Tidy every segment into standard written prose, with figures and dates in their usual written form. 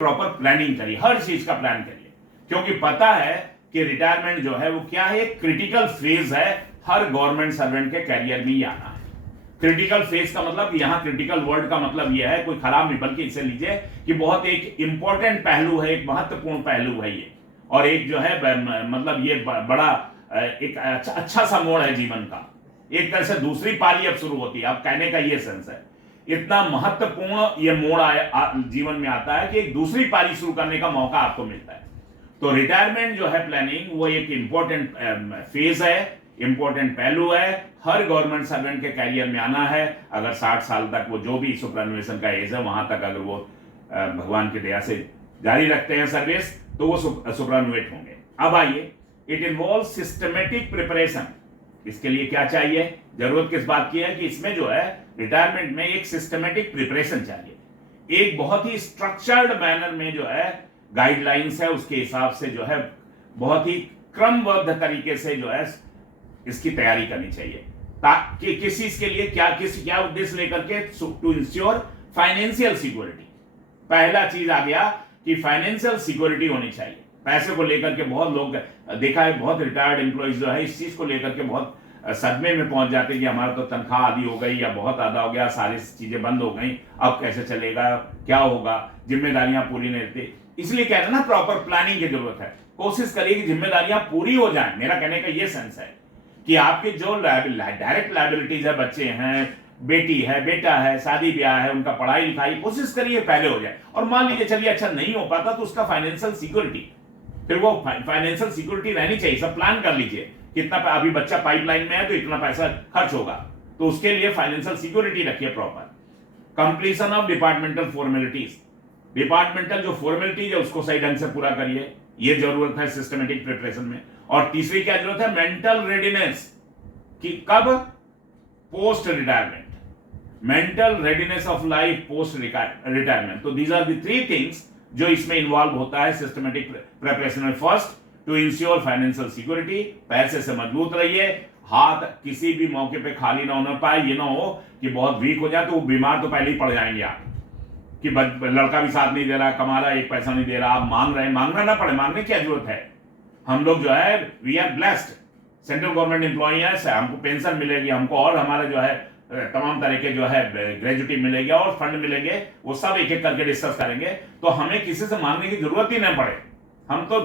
Proper planning करिए, हर चीज का प्लान करिए, क्योंकि पता है कि रिटायरमेंट जो है वो क्या है, एक क्रिटिकल फेज है, हर गवर्नमेंट सर्वेंट के कैरियर में ही आना है। क्रिटिकल फेज का मतलब, यहां क्रिटिकल वर्ड का मतलब यह है, कोई खराब नहीं, बल्कि इसे लीजिए कि बहुत एक इंपॉर्टेंट पहलू है, एक महत्वपूर्ण पहलू है ये, और एक जो है मतलब ये बड़ा एक अच्छा सा मोड़ है जीवन का। एक तरह से दूसरी पारी अब शुरू होती है, अब कहने का ये सेंस है, इतना महत्वपूर्ण ये मोड़ जीवन में आता है कि एक दूसरी पारी शुरू करने का मौका आपको मिलता है। तो रिटायरमेंट जो है प्लानिंग, वो एक इंपॉर्टेंट फेज है, इंपॉर्टेंट पहलू है, हर गवर्नमेंट सर्वेंट के कैरियर में आना है। अगर 60 साल तक वो जो भी सुपरएनुएशन का एज है वहां तक अगर वो भगवान की दया से जारी रखते हैं सर्विस, तो वो सुपरएनुएट होंगे। अब आइए, इट इन्वॉल्व सिस्टमेटिक प्रिपरेशन। इसके लिए क्या चाहिए, जरूरत किस बात की है कि इसमें जो है रिटायरमेंट में एक सिस्टमेटिक प्रिपरेशन चाहिए, एक बहुत ही स्ट्रक्चर्ड मैनर में जो है गाइडलाइंस है उसके हिसाब से जो है बहुत ही क्रमबद्ध तरीके से जो है इसकी तैयारी करनी चाहिए, ताकि किस चीज के लिए क्या उद्देश्य लेकर के, टू इंश्योर फाइनेंशियल सिक्योरिटी। पहला चीज आ गया कि फाइनेंशियल सिक्योरिटी होनी चाहिए। पैसे को लेकर के बहुत लोग देखा है, बहुत रिटायर्ड एम्प्लॉइज जो है इस चीज को लेकर के बहुत सदमे में पहुंच जाते हैं कि हमारा तो तनख्वाह आधी हो गई या बहुत आधा हो गया, सारी चीजें बंद हो गई, अब कैसे चलेगा, क्या होगा, जिम्मेदारियां पूरी नहीं रहती। इसलिए कह रहे ना, प्रॉपर प्लानिंग की जरूरत है। कोशिश करिए कि जिम्मेदारियां पूरी हो जाएं। मेरा कहने का यह सेंस है कि आपके जो डायरेक्ट लायबिलिटीज है, बच्चे हैं, बेटी है, बेटा है, शादी ब्याह है, उनका पढ़ाई लिखाई, कोशिश करिए पहले हो जाए। और मान लीजिए चलिए अच्छा नहीं हो पाता तो उसका फाइनेंशियल सिक्योरिटी, फिर वो फाइनेंशियल सिक्योरिटी रहनी चाहिए। सब प्लान कर लीजिए, कितना अभी बच्चा पाइपलाइन में है तो इतना पैसा खर्च होगा, तो उसके लिए फाइनेंशियल सिक्योरिटी रखिए proper. Completion of departmental formalities, departmental जो फॉर्मेलिटीज है उसको सही ढंग से पूरा करिए, ये जरूरत है सिस्टमेटिक प्रिपरेशन में। और तीसरी क्या जरूरत है, मेंटल रेडीनेस, कि कब, post retirement, mental readiness of life post retirement. तो these are the three things जो इसमें इन्वॉल्व होता है सिस्टमेटिक प्रिपरेशन में। First, to ensure financial security, पैसे से मजबूत रहिए, हाथ किसी भी मौके पे खाली ना होना पाए। ये ना हो कि बहुत वीक हो जाए तो वो बीमार तो पहले ही पड़ जाएंगे आप, कि लड़का भी साथ नहीं दे रहा, कमा रहा, एक पैसा नहीं दे रहा, आप मांग रहे हैं, मांगना ना पड़े, मांगने की क्या जरूरत है। हम लोग जो है we are blessed, central government employee है, हमको पेंशन मिलेगी हमको, और हमारे जो है तमाम तरह के जो है ग्रेजुटी मिलेगी और फंड मिलेंगे, वो सब एक एक करके डिस्कस करेंगे, तो हमें किसी से मांगने की जरूरत ही नहीं पड़े। हम तो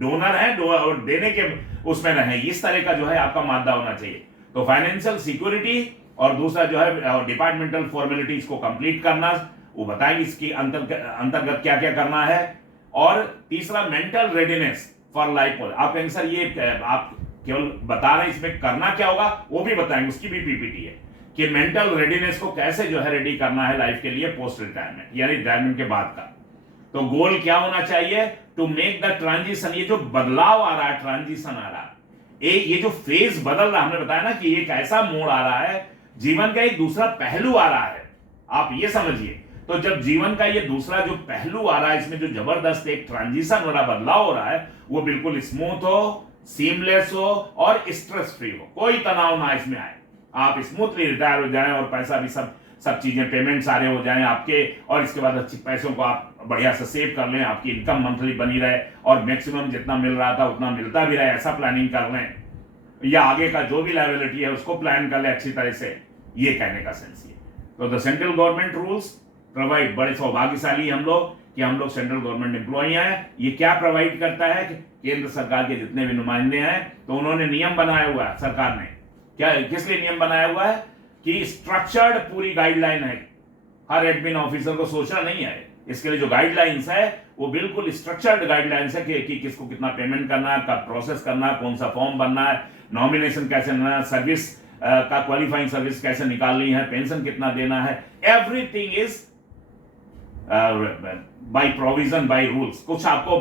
डोनर हैं, और देने के उसमें रहे, इस तरह का जो है आपका मादा होना चाहिए। तो फाइनेंशियल सिक्योरिटी, और दूसरा जो है डिपार्टमेंटल फॉर्मेलिटीज को कंप्लीट करना, वो बताएंगे इसकी अंतर्गत क्या क्या करना है। और तीसरा, मेंटल रेडीनेस फॉर लाइफ। आप कहेंगे सर ये आप केवल बता रहे हैं, इसमें करना क्या होगा, वो भी बताएंगे, उसकी भी पीपीटी है कि मेंटल रेडीनेस को कैसे जो है रेडी करना है लाइफ के लिए पोस्ट रिटायरमेंट, यानी रिटायरमेंट के बाद का। तो गोल क्या होना चाहिए, टू मेक द ट्रांजिशन, ये जो बदलाव आ रहा है, ट्रांजिशन आ रहा है, ये जो फेज बदल रहा है, हमने बताया ना कि एक ऐसा मोड़ आ रहा है, जीवन का एक दूसरा पहलू आ रहा है, आप ये समझिए। तो जब जीवन का ये दूसरा जो पहलू आ रहा है, इसमें जो जबरदस्त एक ट्रांजिशन हो रहा है, बदलाव हो रहा है, वो बिल्कुल स्मूथ हो, सीमलेस हो और स्ट्रेस फ्री हो, कोई तनाव ना इसमें आए, आप स्मूथली रिटायर हो जाएं और पैसा भी सब चीजें, पेमेंट सारे हो जाएं आपके, और इसके बाद अच्छी पैसों को आप बढ़िया से सेव कर लें, आपकी इनकम मंथली बनी रहे, और मैक्सिमम जितना मिल रहा था उतना मिलता भी रहे, ऐसा प्लानिंग कर लें, या आगे का जो भी लायबिलिटी है उसको प्लान कर ले अच्छी तरह से, ये कहने का सेंस ये। तो the central government rules provide, बड़े सौभाग्यशाली हम लोग कि हम लोग सेंट्रल गवर्नमेंट एम्प्लॉई हैं। ये क्या प्रोवाइड करता है कि केंद्र सरकार के जितने भी नुमाइंदे हैं, तो उन्होंने नियम बनाया हुआ है, सरकार ने क्या, किस लिए नियम बनाया हुआ है कि स्ट्रक्चर्ड पूरी गाइडलाइन है, हर एडमिन ऑफिसर को सोचना नहीं है, इसके लिए जो गाइडलाइंस है वो बिल्कुल स्ट्रक्चर्ड गाइडलाइंस है कि किसको कितना पेमेंट करना है, कब प्रोसेस करना है, कौन सा फॉर्म भरना है, नॉमिनेशन कैसे करना है, सर्विस का क्वालिफाइंग सर्विस कैसे निकालनी है, पेंशन कितना देना है, everything is by provision, by rules. कुछ आपको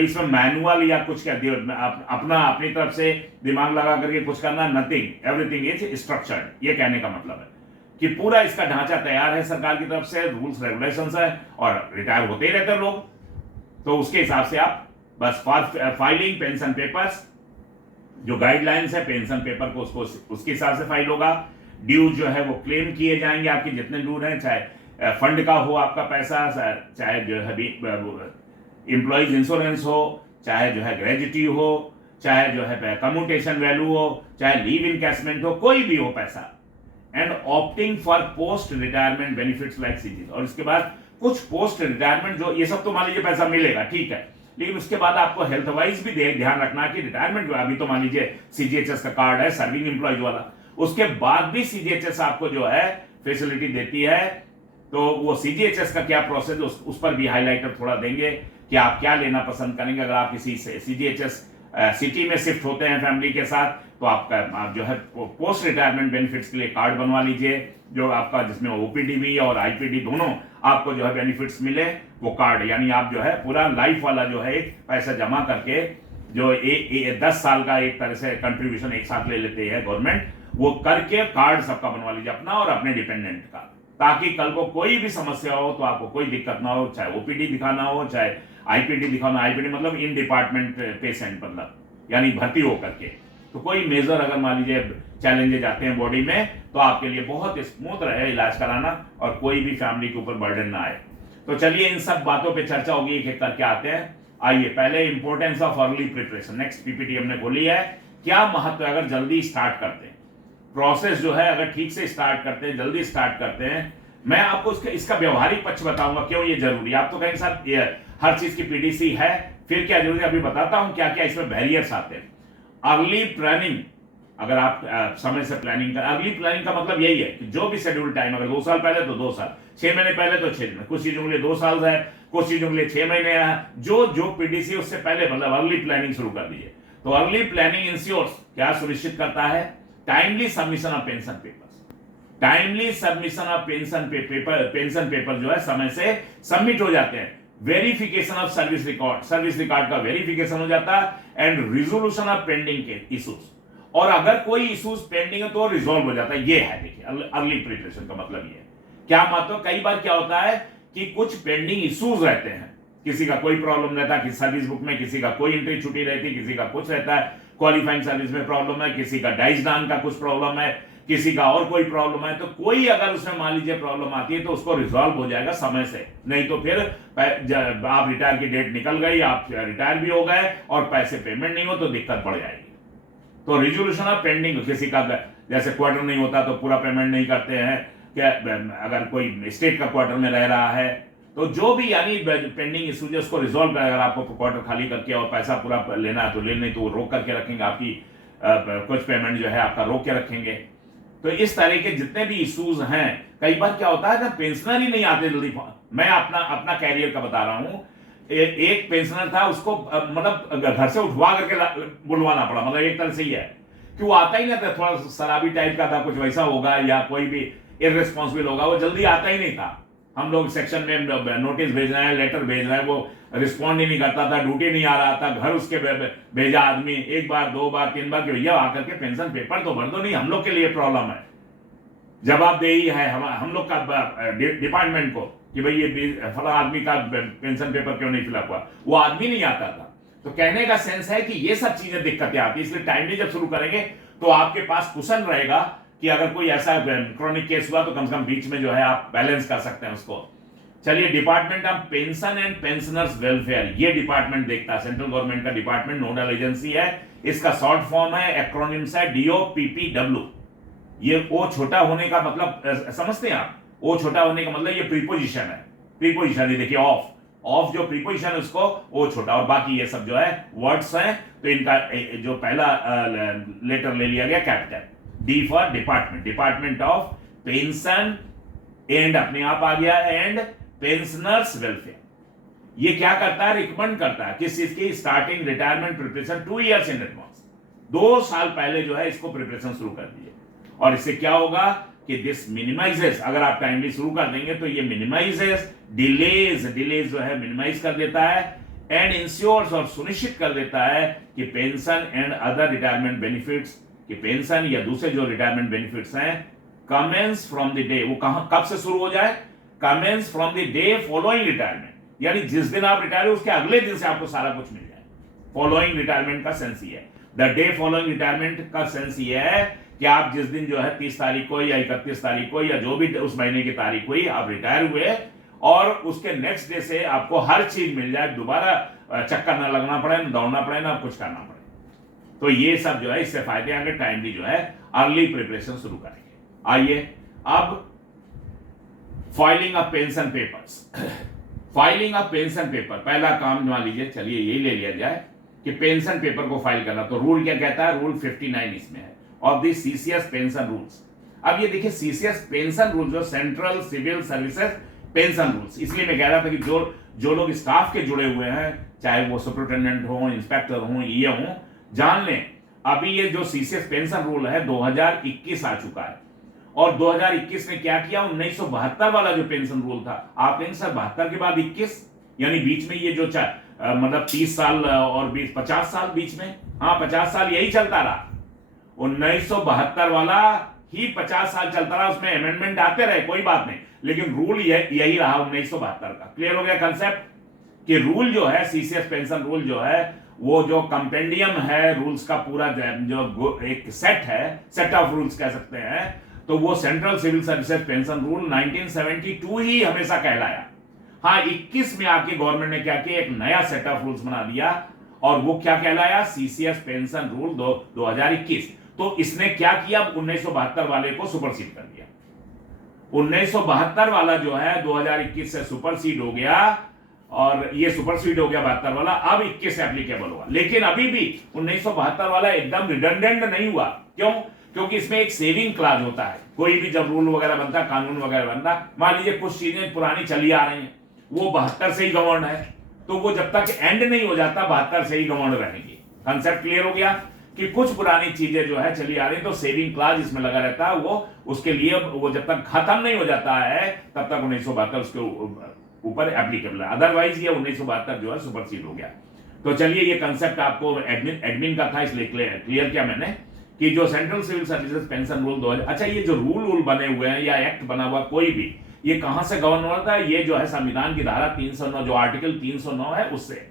इसमें मैनुअल या कुछ क्या अपना अपनी तरफ से दिमाग लगा करके कुछ करना, नथिंग, एवरीथिंग इज स्ट्रक्चर्ड। ये कहने का मतलब है कि पूरा इसका ढांचा तैयार है सरकार की तरफ से, रूल्स रेगुलेशंस है, और रिटायर होते ही रहते हैं लोग, तो उसके हिसाब से आप बस फाइलिंग पेंशन पेपर्स, जो गाइडलाइंस है पेंशन पेपर को उसके हिसाब से फाइल होगा। ड्यूज जो है वो क्लेम किए जाएंगे, आपके जितने ड्यू हैं, चाहे फंड का हो आपका पैसा, चाहे जो है एम्प्लॉइज इंश्योरेंस हो, चाहे जो है ग्रेजुटी हो, चाहे जो है कम्यूटेशन वैल्यू हो, चाहे लीव इनकैशमेंट हो, कोई भी हो पैसा, and opting for post retirement benefits like CGH. और इसके बाद कुछ पोस्ट रिटायरमेंट जो ये सब तो मान लीजिए पैसा मिलेगा, ठीक है, लेकिन उसके बाद आपको हेल्थ वाइज भी ध्यान रखना कि रिटायरमेंट, अभी तो मान लीजिए सीजीएचएस का कार्ड है सर्विंग एम्प्लॉयज वाला, उसके बाद भी सीजीएचएस आपको जो है फैसिलिटी देती है, तो वो सीजीएचएस का क्या प्रोसेस उस पर भी हाईलाइटर थोड़ा देंगे कि आप क्या लेना पसंद करेंगे। अगर आप किसी सीजीएचएस सिटी में शिफ्ट होते हैं फैमिली के साथ, तो आप जो है पोस्ट रिटायरमेंट बेनिफिट्स के लिए कार्ड बनवा लीजिए, जो आपका जिसमें ओपीडीबी और आईपीडी दोनों आपको जो है बेनिफिट्स मिले, वो कार्ड, यानी आप जो है पूरा लाइफ वाला जो है एक पैसा जमा करके जो 10 साल का एक तरह से कंट्रीब्यूशन एक साथ ले लेते हैं गवर्नमेंट, वो करके कार्ड सबका बनवा लीजिए, अपना और अपने डिपेंडेंट का, ताकि कल को कोई भी समस्या हो तो आपको कोई दिक्कत ना हो, चाहे ओपीडी दिखाना हो, चाहे आईपीडी दिखाना। आईपीडी मतलब इन डिपार्टमेंट पेशेंट, मतलब यानी भर्ती हो करके, तो कोई मेजर अगर मान लीजिए चैलेंजेस आते हैं बॉडी में, तो आपके लिए बहुत स्मूथ रहे इलाज कराना और कोई भी फैमिली के ऊपर बर्डन ना आए। तो चलिए इन सब बातों पे चर्चा होगी, एक एक करके आते हैं। आइए, पहले importance of early preparation, next PPT हमने खोली है, क्या महत्व है अगर जल्दी स्टार्ट करते हैं प्रोसेस जो है, अगर ठीक से स्टार्ट करते हैं, जल्दी स्टार्ट करते हैं। मैं आपको इसका व्यवहारिक पक्ष बताऊंगा क्यों ये जरूरी है। आप तो कहेंगे सर हर चीज की पीडीसी है, फिर क्या जरूरी है, अभी बताता हूं क्या क्या इसमें बैरियर्स आते हैं। अर्ली प्लानिंग, अगर आप समय से प्लानिंग कर, अर्ली प्लानिंग का मतलब यही है कि जो भी शेड्यूल टाइम, अगर 2 साल पहले तो 2 साल, 6 महीने पहले तो 6 महीने, कुछ चीजों के लिए 2 साल है, कुछ चीजों के लिए 6 महीने है, जो पीडीसी उससे पहले मतलब अर्ली प्लानिंग शुरू कर दीजिए। तो अर्ली प्लानिंग इंश्योर्स, क्या सुनिश्चित करता है, timely submission of pension papers, timely submission of pension paper जो है समय से सबमिट हो जाते हैं। वेरिफिकेशन ऑफ सर्विस रिकॉर्ड का वेरिफिकेशन हो जाता है, एंड रिजोल्यूशन ऑफ पेंडिंग के इश्यूज, और अगर कोई इश्यूज पेंडिंग है तो रिजॉल्व हो जाता है। ये है, देखिए अर्ली प्रिपरेशन का मतलब ये है। क्या मतलब, कई बार क्या होता है कि कुछ पेंडिंग इश्यूज रहते हैं, किसी का कोई प्रॉब्लम रहता है, सर्विस बुक में किसी का कोई एंट्री छुट्टी रहती है, किसी का कुछ रहता है, क्वालिफाइंग सर्विस में प्रॉब्लम है, किसी का डाइज डान का कुछ प्रॉब्लम है, किसी का और कोई प्रॉब्लम है, तो कोई अगर उसमें मान लीजिए प्रॉब्लम आती है तो उसको रिजॉल्व हो जाएगा समय से, नहीं तो फिर आप रिटायर की डेट निकल गई, आप रिटायर भी हो गए और पैसे पेमेंट नहीं हो तो दिक्कत बढ़ जाएगी। तो रिजोल्यूशन ऑफ पेंडिंग, किसी का जैसे क्वार्टर नहीं होता तो पूरा पेमेंट नहीं करते हैं, क्या अगर कोई स्टेट का क्वार्टर में रह रहा है, तो जो भी यानी पेंडिंग इशू है उसको रिजॉल्व करें। अगर आपको क्वार्टर खाली करके और पैसा पूरा लेना है तो ले, नहीं तो वो रोक करके रखेंगे, आपकी कुछ पेमेंट जो है आपका रोक के रखेंगे। तो इस तरह के जितने भी इश्यूज हैं, कई बार क्या होता है ना, पेंशनर ही नहीं आते जल्दी। मैं अपना कैरियर का बता रहा हूं, एक पेंशनर था, उसको मतलब घर से उठवा करके बुलवाना पड़ा, मतलब एक तरह से ही है कि वो आता ही नहीं था, थोड़ा शराबी टाइप का था, कुछ वैसा होगा या कोई भी इररिस्पॉन्सिबल होगा, वो जल्दी आता ही नहीं था। हम लोग सेक्शन में नोटिस भेज रहे हैं, लेटर भेज रहे हैं, वो रिस्पॉन्ड ही नहीं करता था, ड्यूटी नहीं आ रहा था, घर उसके भेजा आदमी 1 बार 2 बार 3 बार कि भैया आकर के पेंशन पेपर तो भर दो, नहीं हम लोग के लिए प्रॉब्लम है, जवाबदेही है हम लोग का डिपार्टमेंट को कि भाई ये फला आदमी का पेंशन पेपर क्यों नहीं फिलअप हुआ, वो आदमी नहीं आता था। तो कहने का सेंस है कि ये सब चीजें दिक्कतें आती है, इसलिए टाइमली जब शुरू करेंगे तो आपके पास कुशन रहेगा कि अगर कोई ऐसा क्रोनिक केस हुआ तो कम से कम बीच में जो है आप बैलेंस कर सकते हैं उसको। चलिए, department of pension and pensioners welfare, ये डिपार्टमेंट देखता है, सेंट्रल गवर्नमेंट का डिपार्टमेंट, नोडल एजेंसी है, इसका शॉर्ट फॉर्म है, एक्रोनिम्स है DOPPW। ये ओ छोटा होने का मतलब समझते हैं आप, ओ छोटा होने का मतलब ये प्रीपोजिशन है, प्रीपोजिशन, ये देखिए ऑफ जो प्रीपोजिशन है उसको ओ छोटा, और बाकी ये सब जो है वर्ड्स हैं, तो इनका जो पहला लेटर ले लिया गया capital, D for department, department of pension and अपने आप आ गया, एंड पेंशनर्स वेलफेयर। ये क्या करता है, रिकमेंड करता है किस चीज की, starting retirement preparation 2 years in advance, 2 साल पहले जो है इसको प्रिपरेशन शुरू कर दीजिए। और इससे क्या होगा कि दिस मिनिमाइजेस, अगर आप टाइमली शुरू कर देंगे तो ये मिनिमाइजेस डिलेज जो है मिनिमाइज कर देता है, एंड इंश्योर्स, और सुनिश्चित कर देता है कि pension and other retirement benefits, कि पेंशन या दूसरे जो रिटायरमेंट बेनिफिट्स हैं, कमेंस फ्रॉम द डे, वो कब से शुरू हो जाए, commence from the day following retirement, यानी जिस दिन आप रिटायर हो उसके अगले दिन से आपको सारा कुछ मिल जाए। फॉलोइंग रिटायरमेंट का सेंस ये है, द डे फॉलोइंग रिटायरमेंट का सेंस ये है कि आप जिस दिन जो है 30 तारीख को या 31 तारीख को या जो भी उस महीने की तारीख हुई आप रिटायर हुए और उसके नेक्स्ट डे से आपको हर चीज मिल जाए, दोबारा चक्कर ना लगना पड़े, ना दौड़ना पड़े, ना कुछ करना पड़े। तो ये सब जो है इससे फायदे आगे टाइमली जो है अर्ली प्रिपरेशन शुरू करेंगे। आइए अब filing of pension papers. Filing of pension paper, पहला काम मान लीजिए, चलिए यही ले लिया जाए कि पेंशन पेपर को फाइल करना। तो रूल क्या कहता है, रूल 59 इसमें है of the CCS pension rules. अब ये देखिए सीसीएस पेंशन रूल जो central civil services pension rules, इसलिए मैं कह रहा था कि जो लोग स्टाफ के जुड़े हुए हैं, चाहे वो सुपरिटेंडेंट हो, इंस्पेक्टर हो, ये हो, जान लें अभी ये जो सीसीएस पेंशन रूल है 2021 आ चुका है। और 2021 ने क्या किया, 1972 वाला जो पेंशन रूल था, आप कहेंगे सर 72 के बाद 21, यानी बीच में ये जो मतलब 30 साल और 50 साल बीच में, हाँ 50 साल यही चलता रहा। 1972 वाला ही 50 साल चलता रहा, उसमें अमेंडमेंट आते रहे, कोई बात नहीं, लेकिन रूल यही रहा 1972 का। क्लियर हो गया कंसेप्ट कि रूल जो है सीसीएस पेंशन रूल जो है वो जो कंपेंडियम है रूल्स का पूरा जो एक सेट है, सेट ऑफ रूल्स कह सकते हैं, तो वो central civil services pension rule 1972 ही हमेशा कहलाया। हाँ 21 में आके गवर्नमेंट ने क्या किया, एक नया सेट ऑफ रूल्स बना दिया और वो क्या कहलाया, सीसीएस पेंशन रूल 2021। तो इसने क्या किया, 1972 वाले को सुपरसीड कर दिया। 1972 वाला जो है 2021 से सुपरसीड हो गया और ये सुपरसीड हो गया 72 वाला, अब 21 से एप्लीकेबल हुआ। लेकिन अभी भी 1972 वाला एकदम रिडंडेंट नहीं हुआ। क्यों? क्योंकि इसमें एक सेविंग क्लाज होता है। कोई भी जब रूल वगैरह बनता है, कानून वगैरह बनता, मान लीजिए कुछ चीजें पुरानी चली आ रही हैं, वो 72 से ही गवर्न है, तो वो जब तक एंड नहीं हो जाता 72 से ही गवर्न रहेंगी। कंसेप्ट क्लियर हो गया कि कुछ पुरानी चीजें जो है चली आ रही, तो सेविंग क्लाज इसमें लगा रहता है, वो उसके लिए वो जब तक खत्म नहीं हो जाता है तब तक 1972 उसके ऊपर एप्लीकेबल है। अदरवाइज ये 1972 जो है सुपरसीड हो गया। तो चलिए ये कंसेप्ट आपको एडमिन का था, इसलिए क्लियर किया मैंने कि जो central civil services pension rule 2000, अच्छा ये जो रूल बने हुए हैं या एक्ट बना हुआ कोई भी, ये कहां से गवर्न होता है, ये जो है संविधान की धारा 309 जो आर्टिकल 309 है उससे।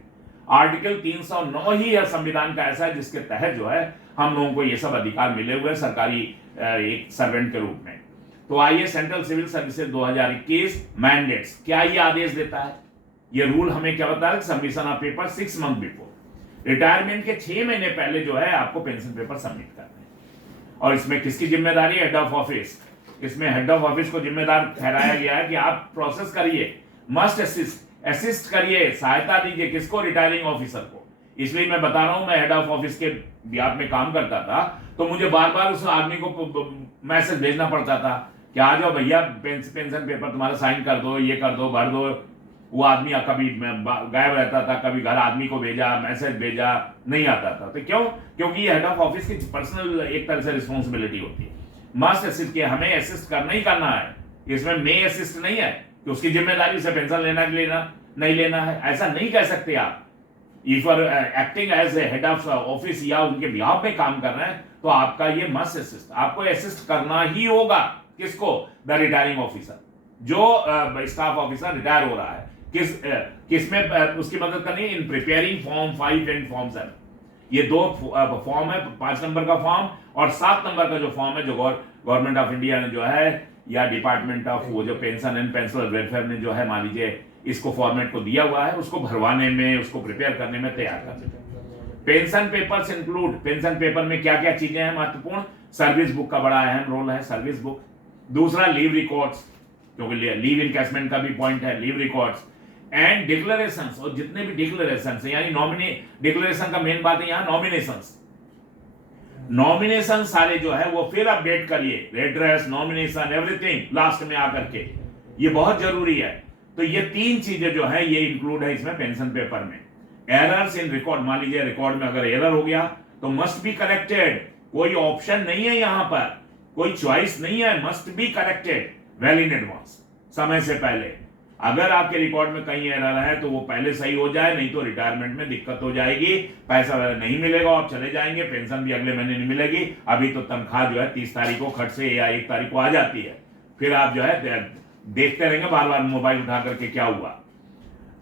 आर्टिकल 309 ही है संविधान का ऐसा है जिसके तहत जो है हम लोगों को ये सब अधिकार मिले हुए सरकारी एक सर्वेंट के रूप में। तो आइए सेंट्रल सिविल सर्विसेज 2021 मैंडेट्स, क्या ये आदेश देता है, ये रूल हमें क्या बताता है, submission of paper 6 month before, retirement के 6 महीने पहले जो है आपको पेंशन पेपर सबमिट करना है। और इसमें किसकी जिम्मेदारी, हेड ऑफ ऑफिस। इसमें हेड ऑफ ऑफिस को जिम्मेदार ठहराया गया है कि आप प्रोसेस करिए, मस्ट असिस्ट करिए, सहायता दीजिए किसको, रिटायरिंग ऑफिसर को। इसलिए मैं बता रहा हूं, मैं हेड ऑफ ऑफिस के बिहाफ में काम करता था, तो मुझे बार बार उस आदमी को मैसेज भेजना पड़ता था कि आ जाओ भैया पेंशन पेपर तुम्हारा साइन कर दो, ये कर दो, भर दो। वो आदमी कभी गायब रहता था, कभी घर आदमी को भेजा, मैसेज भेजा, नहीं आता था। तो क्यों? क्योंकि ये हेड ऑफ ऑफिस की पर्सनल एक तरह से रिस्पॉन्सिबिलिटी होती है। मस्ट असिस्ट के हमें असिस्ट करना ही करना है, इसमें मे असिस्ट नहीं है कि उसकी जिम्मेदारी से पेंशन लेना कि लेना नहीं लेना है, ऐसा नहीं कह सकते आप। If you are acting as a head of office या उनके बिहाफ में काम कर रहे हैं तो आपका ये मस्ट असिस्ट, आपको असिस्ट करना ही होगा। किसको? द रिटायरिंग ऑफिसर, जो स्टाफ ऑफिसर रिटायर हो रहा है, किसमें उसकी मदद करनी है, in preparing form 5 and form 7। ये दो फॉर्म है, 5 नंबर का फॉर्म और 7 नंबर का जो फॉर्म है, जो गवर्नमेंट ऑफ इंडिया ने जो है या डिपार्टमेंट ऑफ वो जो पेंशन एंड पेंशनर वेलफेयर ने जो है मान लीजिए इसको फॉर्मेट को दिया हुआ है, उसको भरवाने में, उसको प्रिपेयर करने में, तैयार करने में। Pension papers include, pension paper में क्या क्या चीजें हैं महत्वपूर्ण, सर्विस बुक का बड़ा अहम रोल है, सर्विस बुक। दूसरा लीव रिकॉर्ड्स, क्योंकि लीव इनकैशमेंट का भी पॉइंट है, लीव रिकॉर्ड्स एंड डिक्लेरेशंस, और जितने भी डिक्लेरेशंस है, यानी नॉमिनी डिक्लेरेशन का मेन बात है यहाँ नॉमिनेशंस। नॉमिनेशन सारे जो है वो फिर अपडेट करिए, रेड्रेस, नॉमिनेशन, एवरीथिंग लास्ट में आकर के, ये बहुत जरूरी है। तो ये 3 चीजें जो है ये इंक्लूड है इसमें पेंशन पेपर में। एरर्स इन रिकॉर्ड, मान लीजिए रिकॉर्ड में अगर एरर हो गया तो मस्ट बी करेक्टेड, कोई ऑप्शन नहीं है यहां पर, कोई चॉइस नहीं है, must be corrected well in advance, समय से पहले। अगर आपके रिकॉर्ड में कहीं एरर है तो वो पहले सही हो जाए, नहीं तो रिटायरमेंट में दिक्कत हो जाएगी, पैसा नहीं मिलेगा, आप चले जाएंगे, पेंशन भी अगले महीने नहीं मिलेगी। अभी तो तनख्वाह जो है 30 तारीख को खट से या 1 तारीख को आ जाती है, फिर आप जो है देखते रहेंगे बार बार मोबाइल उठा करके क्या हुआ।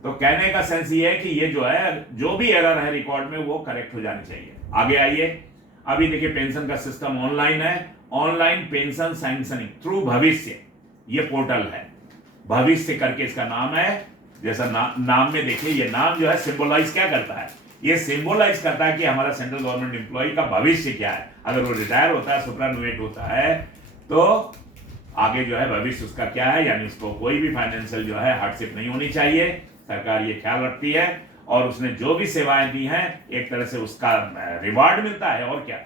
तो कहने का सेंस ये है कि ये जो है जो भी एरर है रिकॉर्ड में वो करेक्ट हो जानी चाहिए। आगे आइए, अभी देखिए पेंशन का सिस्टम ऑनलाइन है ऑनलाइन पेंशन सैंक्शनिंग थ्रू भविष्य, ये पोर्टल है, भविष्य करके इसका नाम है। जैसा नाम में देखिए, ये नाम जो है सिंबलाइज क्या करता है, ये सिंबलाइज करता है कि हमारा सेंट्रल गवर्नमेंट एम्प्लॉय का भविष्य क्या है। अगर वो रिटायर होता है, सुपरनुएट होता है, तो आगे जो है भविष्य उसका क्या है, यानी उसको कोई भी फाइनेंशियल जो है हार्डशिप नहीं होनी चाहिए। सरकार ये ख्याल रखती है, और उसने जो भी सेवाएं दी हैं एक तरह से उसका रिवार्ड मिलता है। और क्या,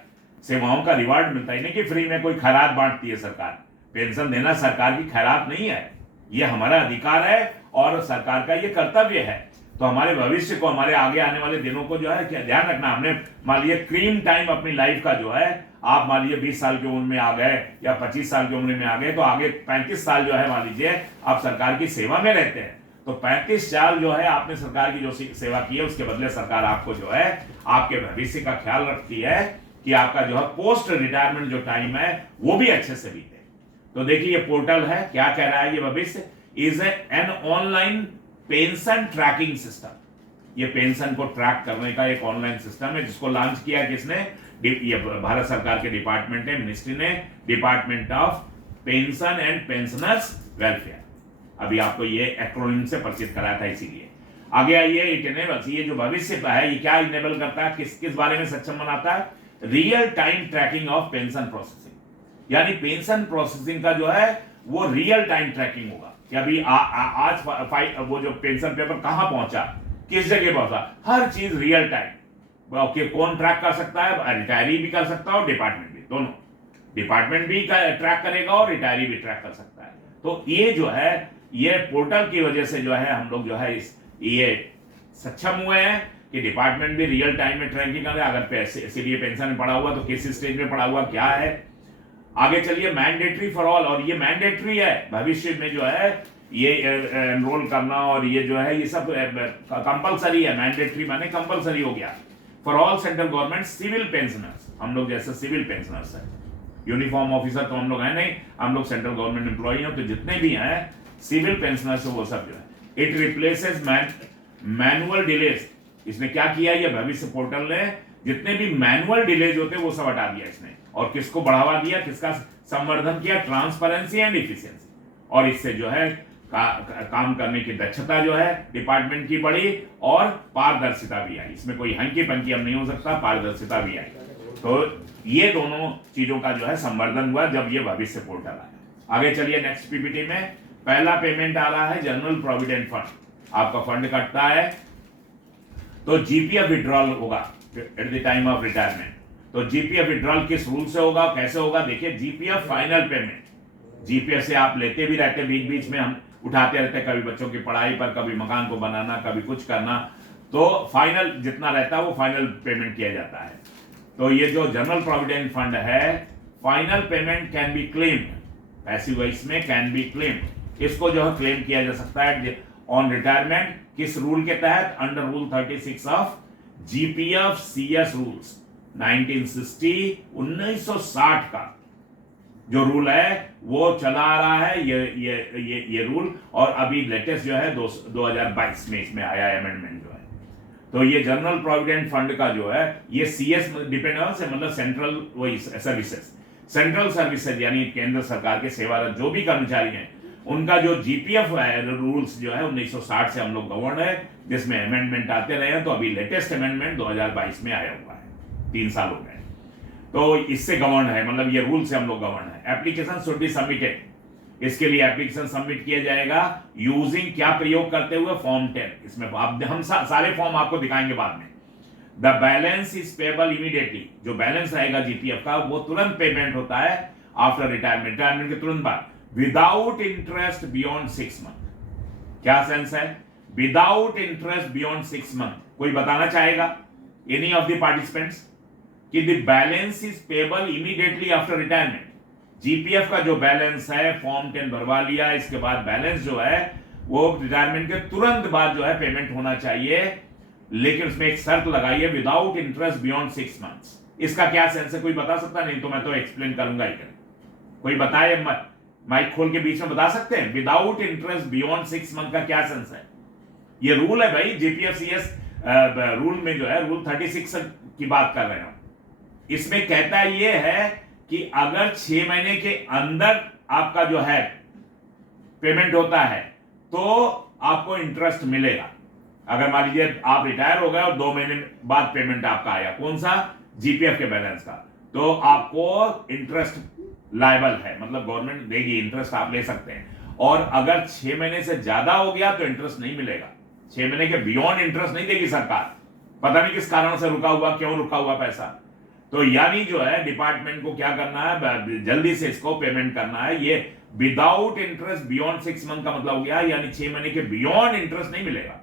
सेवाओं का रिवार्ड मिलता है, नहीं कि फ्री में कोई खैरात बांटती है सरकार। पेंशन देना सरकार की खैरात नहीं है, ये हमारा अधिकार है और सरकार का ये कर्तव्य है। तो हमारे भविष्य को, हमारे आगे आने वाले दिनों को जो है क्या ध्यान रखना। हमने मान लीजिए क्रीम टाइम अपनी लाइफ का जो है, आप मान लीजिए 20 साल की उम्र में आ गए या 25 साल की उम्र में आ गए, तो आगे 35 साल जो है मान लीजिए आप सरकार की सेवा में रहते हैं, तो 35 साल जो है आपने सरकार की जो सेवा की है, उसके बदले सरकार आपको जो है आपके भविष्य का ख्याल रखती है कि आपका जो है पोस्ट रिटायरमेंट जो टाइम है वो भी अच्छे से बीते। तो देखिए ये पोर्टल है, क्या कह रहा है ये भविष्य, is an online pension tracking system. ये पेंशन को ट्रैक करने का एक ऑनलाइन सिस्टम है, जिसको लॉन्च किया किसने, ये भारत सरकार के डिपार्टमेंट है, मिनिस्ट्री ने, department of pension and pensioners welfare. अभी आपको ये एक्रोनिम से परिचित कराया था, इसीलिए आगे आइए। इट इनेबल्स, ये जो भविष्य का है ये क्या इनेबल करता है, किस किस बारे में सक्षम बनाता है, real time tracking of pension processing. यानी पेंशन प्रोसेसिंग का जो है वो रियल टाइम ट्रैकिंग होगा कि अभी आज वो जो पेंशन पेपर कहां पहुंचा, किस जगह पहुंचा, हर चीज रियल टाइम। ओके, कौन ट्रैक कर सकता है, रिटायरी भी कर सकता है और डिपार्टमेंट भी, दोनों, डिपार्टमेंट भी ट्रैक करेगा और रिटायरी भी ट्रैक कर सकता है। तो ये जो है, ये पोर्टल की वजह से जो है हम लोग जो है ये सक्षम हुए हैं कि डिपार्टमेंट भी रियल टाइम में ट्रैकिंग कर रहे हैं। अगर सीडीए पेंशन में पड़ा हुआ तो किस स्टेज में पड़ा हुआ, क्या है। आगे चलिए, मैंडेटरी फॉर ऑल, और ये मैंडेटरी है भविष्य में जो है ये एनरोल करना, और ये जो है ये सब कंपलसरी है। मैंडेटरी माने कंपलसरी हो गया for all central government civil pensioners. हम लोग जैसे सिविल पेंशनर्स है, यूनिफॉर्म ऑफिसर तो हम लोग हैं नहीं, हम लोग सेंट्रल गवर्नमेंट एम्प्लॉई हैं, तो जितने भी हैं सिविल पेंशनर्स वो सब जो है। It replaces manual delays. इसने क्या किया, ये भविष्य पोर्टल ने जितने भी मैनुअल डिलेज होते वो सब हटा दिया इसने, और किसको बढ़ावा दिया, किसका संवर्धन किया, ट्रांसपेरेंसी एंड इफिशिएंसी। और इससे जो है काम करने की दक्षता जो है डिपार्टमेंट की बढ़ी, और पारदर्शिता भी आई। इसमें कोई हंकी पंकी अब नहीं हो सकता, पारदर्शिता भी आई। तो ये दोनों चीजों का जो है संवर्धन हुआ जब ये भविष्य पोर्टल आया। आगे चलिए नेक्स्ट पीपीटी में, पहला पेमेंट आ रहा है जनरल प्रोविडेंट फंड। आपका फंड कटता है तो जीपीएफ विड्रॉल होगा at the time of retirement. तो जीपीएफ विड्रॉल किस रूल से होगा, कैसे होगा, देखिए जीपीएफ फाइनल पेमेंट, जीपीएफ से आप लेते भी रहते, बीच बीच में हम उठाते रहते, कभी बच्चों की पढ़ाई पर, कभी मकान को बनाना, कभी कुछ करना, तो फाइनल जितना रहता है वो फाइनल पेमेंट किया जाता है। तो ये जो जनरल प्रोविडेंट फंड है, final payment can be claimed, passive voice में कैन बी क्लेम्ड, इसको जो है क्लेम किया जा सकता है ऑन रिटायरमेंट। किस रूल के तहत, under rule 36 of GPF CS rules 1960 का जो रूल है वो चला आ रहा है, ये रूल, और अभी लेटेस्ट जो है 2022 में इसमें आया अमेंडमेंट जो है। तो ये जनरल प्रोविडेंट फंड का जो है ये सीएस डिपेंडेंस से मतलब सेंट्रल वही सर्विसेज, सेंट्रल सर्विसेज यानी केंद्र सरकार के सेवारत जो भी कर्मचारी हैं उनका जो जीपीएफ है रूल्स जो है 1960 से हम लोग गवर्न है, जिसमें अमेंडमेंट आते रहे हैं। तो अभी लेटेस्ट अमेंडमेंट 2022 में आया हुआ है, 3 साल हो गए, तो इससे गवर्न है, मतलब ये रूल से हम लोग गवर्न है। एप्लीकेशन शुड बी सबमिटेड, इसके लिए एप्लीकेशन सबमिट किया जाएगा यूजिंग, क्या प्रयोग करते हुए, फॉर्म 10। इसमें हम सारे फॉर्म आपको दिखाएंगे बाद में। The balance is payable immediately, जो बैलेंस रहेगा जीपीएफ का वो तुरंत पेमेंट होता है आफ्टर रिटायरमेंट, रिटायरमेंट के तुरंत बाद, विदाउट इंटरेस्ट बियॉन्ड 6 मंथ। क्या सेंस है, विदाउट इंटरेस्ट बियॉन्ड 6 मंथ? कोई बताना चाहेगा, एनी ऑफ द पार्टिसिपेंट्स, कि the balance is payable immediately after retirement. GPF का जो बैलेंस है फॉर्म 10 भरवा लिया, इसके बाद बैलेंस जो है वो रिटायरमेंट के तुरंत बाद जो है पेमेंट होना चाहिए, लेकिन उसमें एक शर्त लगाई है, विदाउट इंटरेस्ट बियॉन्ड 6 मंथ्स। इसका क्या सेंस है, कोई बता सकता? नहीं तो मैं तो एक्सप्लेन करूंगा ही। कोई बताए, माइक खोल के बीच में बता सकते हैं, विदाउट इंटरेस्ट बियॉन्ड 6 मंथ का क्या सेंस है? ये रूल है भाई, जीपीएफ सीएस रूल में जो है रूल 36 की बात कर रहे हैं। इसमें कहता ये है कि अगर 6 महीने के अंदर आपका जो है पेमेंट होता है तो आपको इंटरेस्ट मिलेगा। अगर मान लीजिए आप रिटायर हो गए और 2 महीने बाद पेमेंट आपका आया, कौन सा, जीपीएफ के बैलेंस का, तो आपको इंटरेस्ट लायबल है, मतलब गवर्नमेंट देगी इंटरेस्ट, आप ले सकते हैं। और अगर 6 महीने से ज्यादा हो गया तो इंटरेस्ट नहीं मिलेगा। 6 महीने के बियॉन्ड इंटरेस्ट नहीं देगी सरकार, पता नहीं किस कारण से रुका हुआ, क्यों रुका हुआ पैसा। तो यानी जो है डिपार्टमेंट को क्या करना है, जल्दी से इसको पेमेंट करना है। ये विदाउट इंटरेस्ट बियॉन्ड 6 मंथ का मतलब हो गया, यानी 6 महीने के बियॉन्ड इंटरेस्ट नहीं मिलेगा,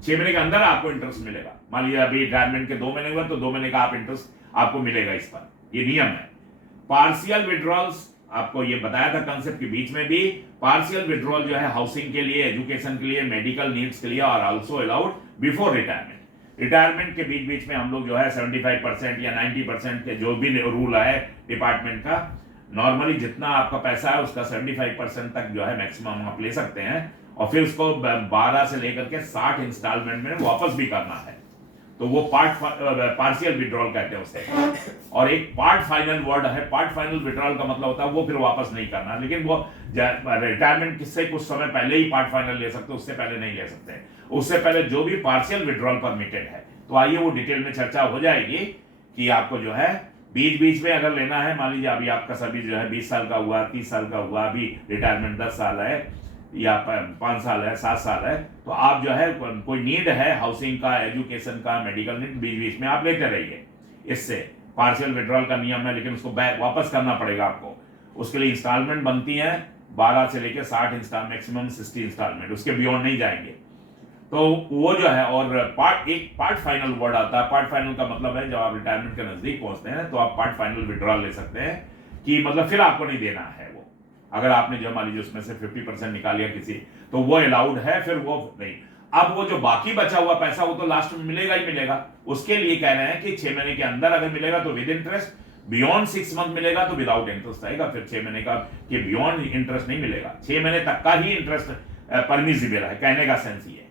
6 महीने के अंदर आपको इंटरेस्ट मिलेगा। मान लीजिए अभी रिटायरमेंट के 2 महीने हुए तो 2 महीने का आप इंटरेस्ट आपको मिलेगा इस पर, ये नियम है। पार्शियल विड्रॉल्स, आपको ये बताया था कंसेप्ट के बीच में भी, पार्शियल विड्रॉल जो है हाउसिंग के लिए, एजुकेशन के लिए, मेडिकल नीड्स के लिए और also allowed before retirement. Retirement के बीच बीच में हम लोग जो है 75% या 90% के जो भी रूल है डिपार्टमेंट का, नॉर्मली जितना आपका पैसा है उसका 75% तक जो है मैक्सिमम आप ले सकते हैं, और फिर उसको 12 से लेकर के 60 इंस्टॉलमेंट में वापस भी करना है। तो वो पार्शियल विड्रॉल कहते हैं उसे। और एक पार्ट फाइनल वर्ड है, पार्ट फाइनल विड्रॉल का मतलब होता है वो फिर वापस नहीं करना, लेकिन वो रिटायरमेंट किससे कुछ समय पहले ही पार्ट फाइनल ले सकते, उससे पहले नहीं ले सकते। उससे पहले जो भी पार्शियल विड्रॉल परमिटेड है, तो आइए वो डिटेल में चर्चा हो जाएगी कि आपको जो है बीच बीच में अगर लेना है, मान लीजिए अभी आपका सर्विस जो है 20 साल का हुआ, 30 साल का हुआ, अभी रिटायरमेंट 10 साल है या 5 साल है, 7 साल है, तो आप जो है कोई नीड है हाउसिंग का, एजुकेशन का, मेडिकल नीड, बीच बीच में आप लेते रहिए। इससे पार्शियल विड्रॉल का नियम है, लेकिन उसको वापस करना पड़ेगा आपको। उसके लिए इंस्टॉलमेंट बनती है 12 से लेकर 60 इंस्टॉल, मैक्सिमम 60 इंस्टॉलमेंट, उसके बियॉन्ड नहीं जाएंगे। तो वो जो है, और एक पार्ट फाइनल वर्ड आता है। पार्ट फाइनल का मतलब है जब आप रिटायरमेंट के नजदीक पहुंचते हैं तो आप पार्ट फाइनल विड्रॉल ले सकते हैं, कि मतलब फिर आपको नहीं देना है वो। अगर आपने जो मान लीजिए उसमें से 50% निकाल लिया किसी, तो वो अलाउड है, फिर वो नहीं। अब वो जो बाकी बचा हुआ पैसा वो तो लास्ट में मिलेगा ही मिलेगा। उसके लिए कह रहे हैं कि 6 महीने के अंदर अगर मिलेगा तो विद इंटरेस्ट, बियॉन्ड 6 मंथ मिलेगा तो विदाउट इंटरेस्ट आएगा। फिर 6 महीने का के बियॉन्ड इंटरेस्ट नहीं मिलेगा, 6 महीने तक का ही इंटरेस्ट परमिसिबल है, कहने का सेंस ये है।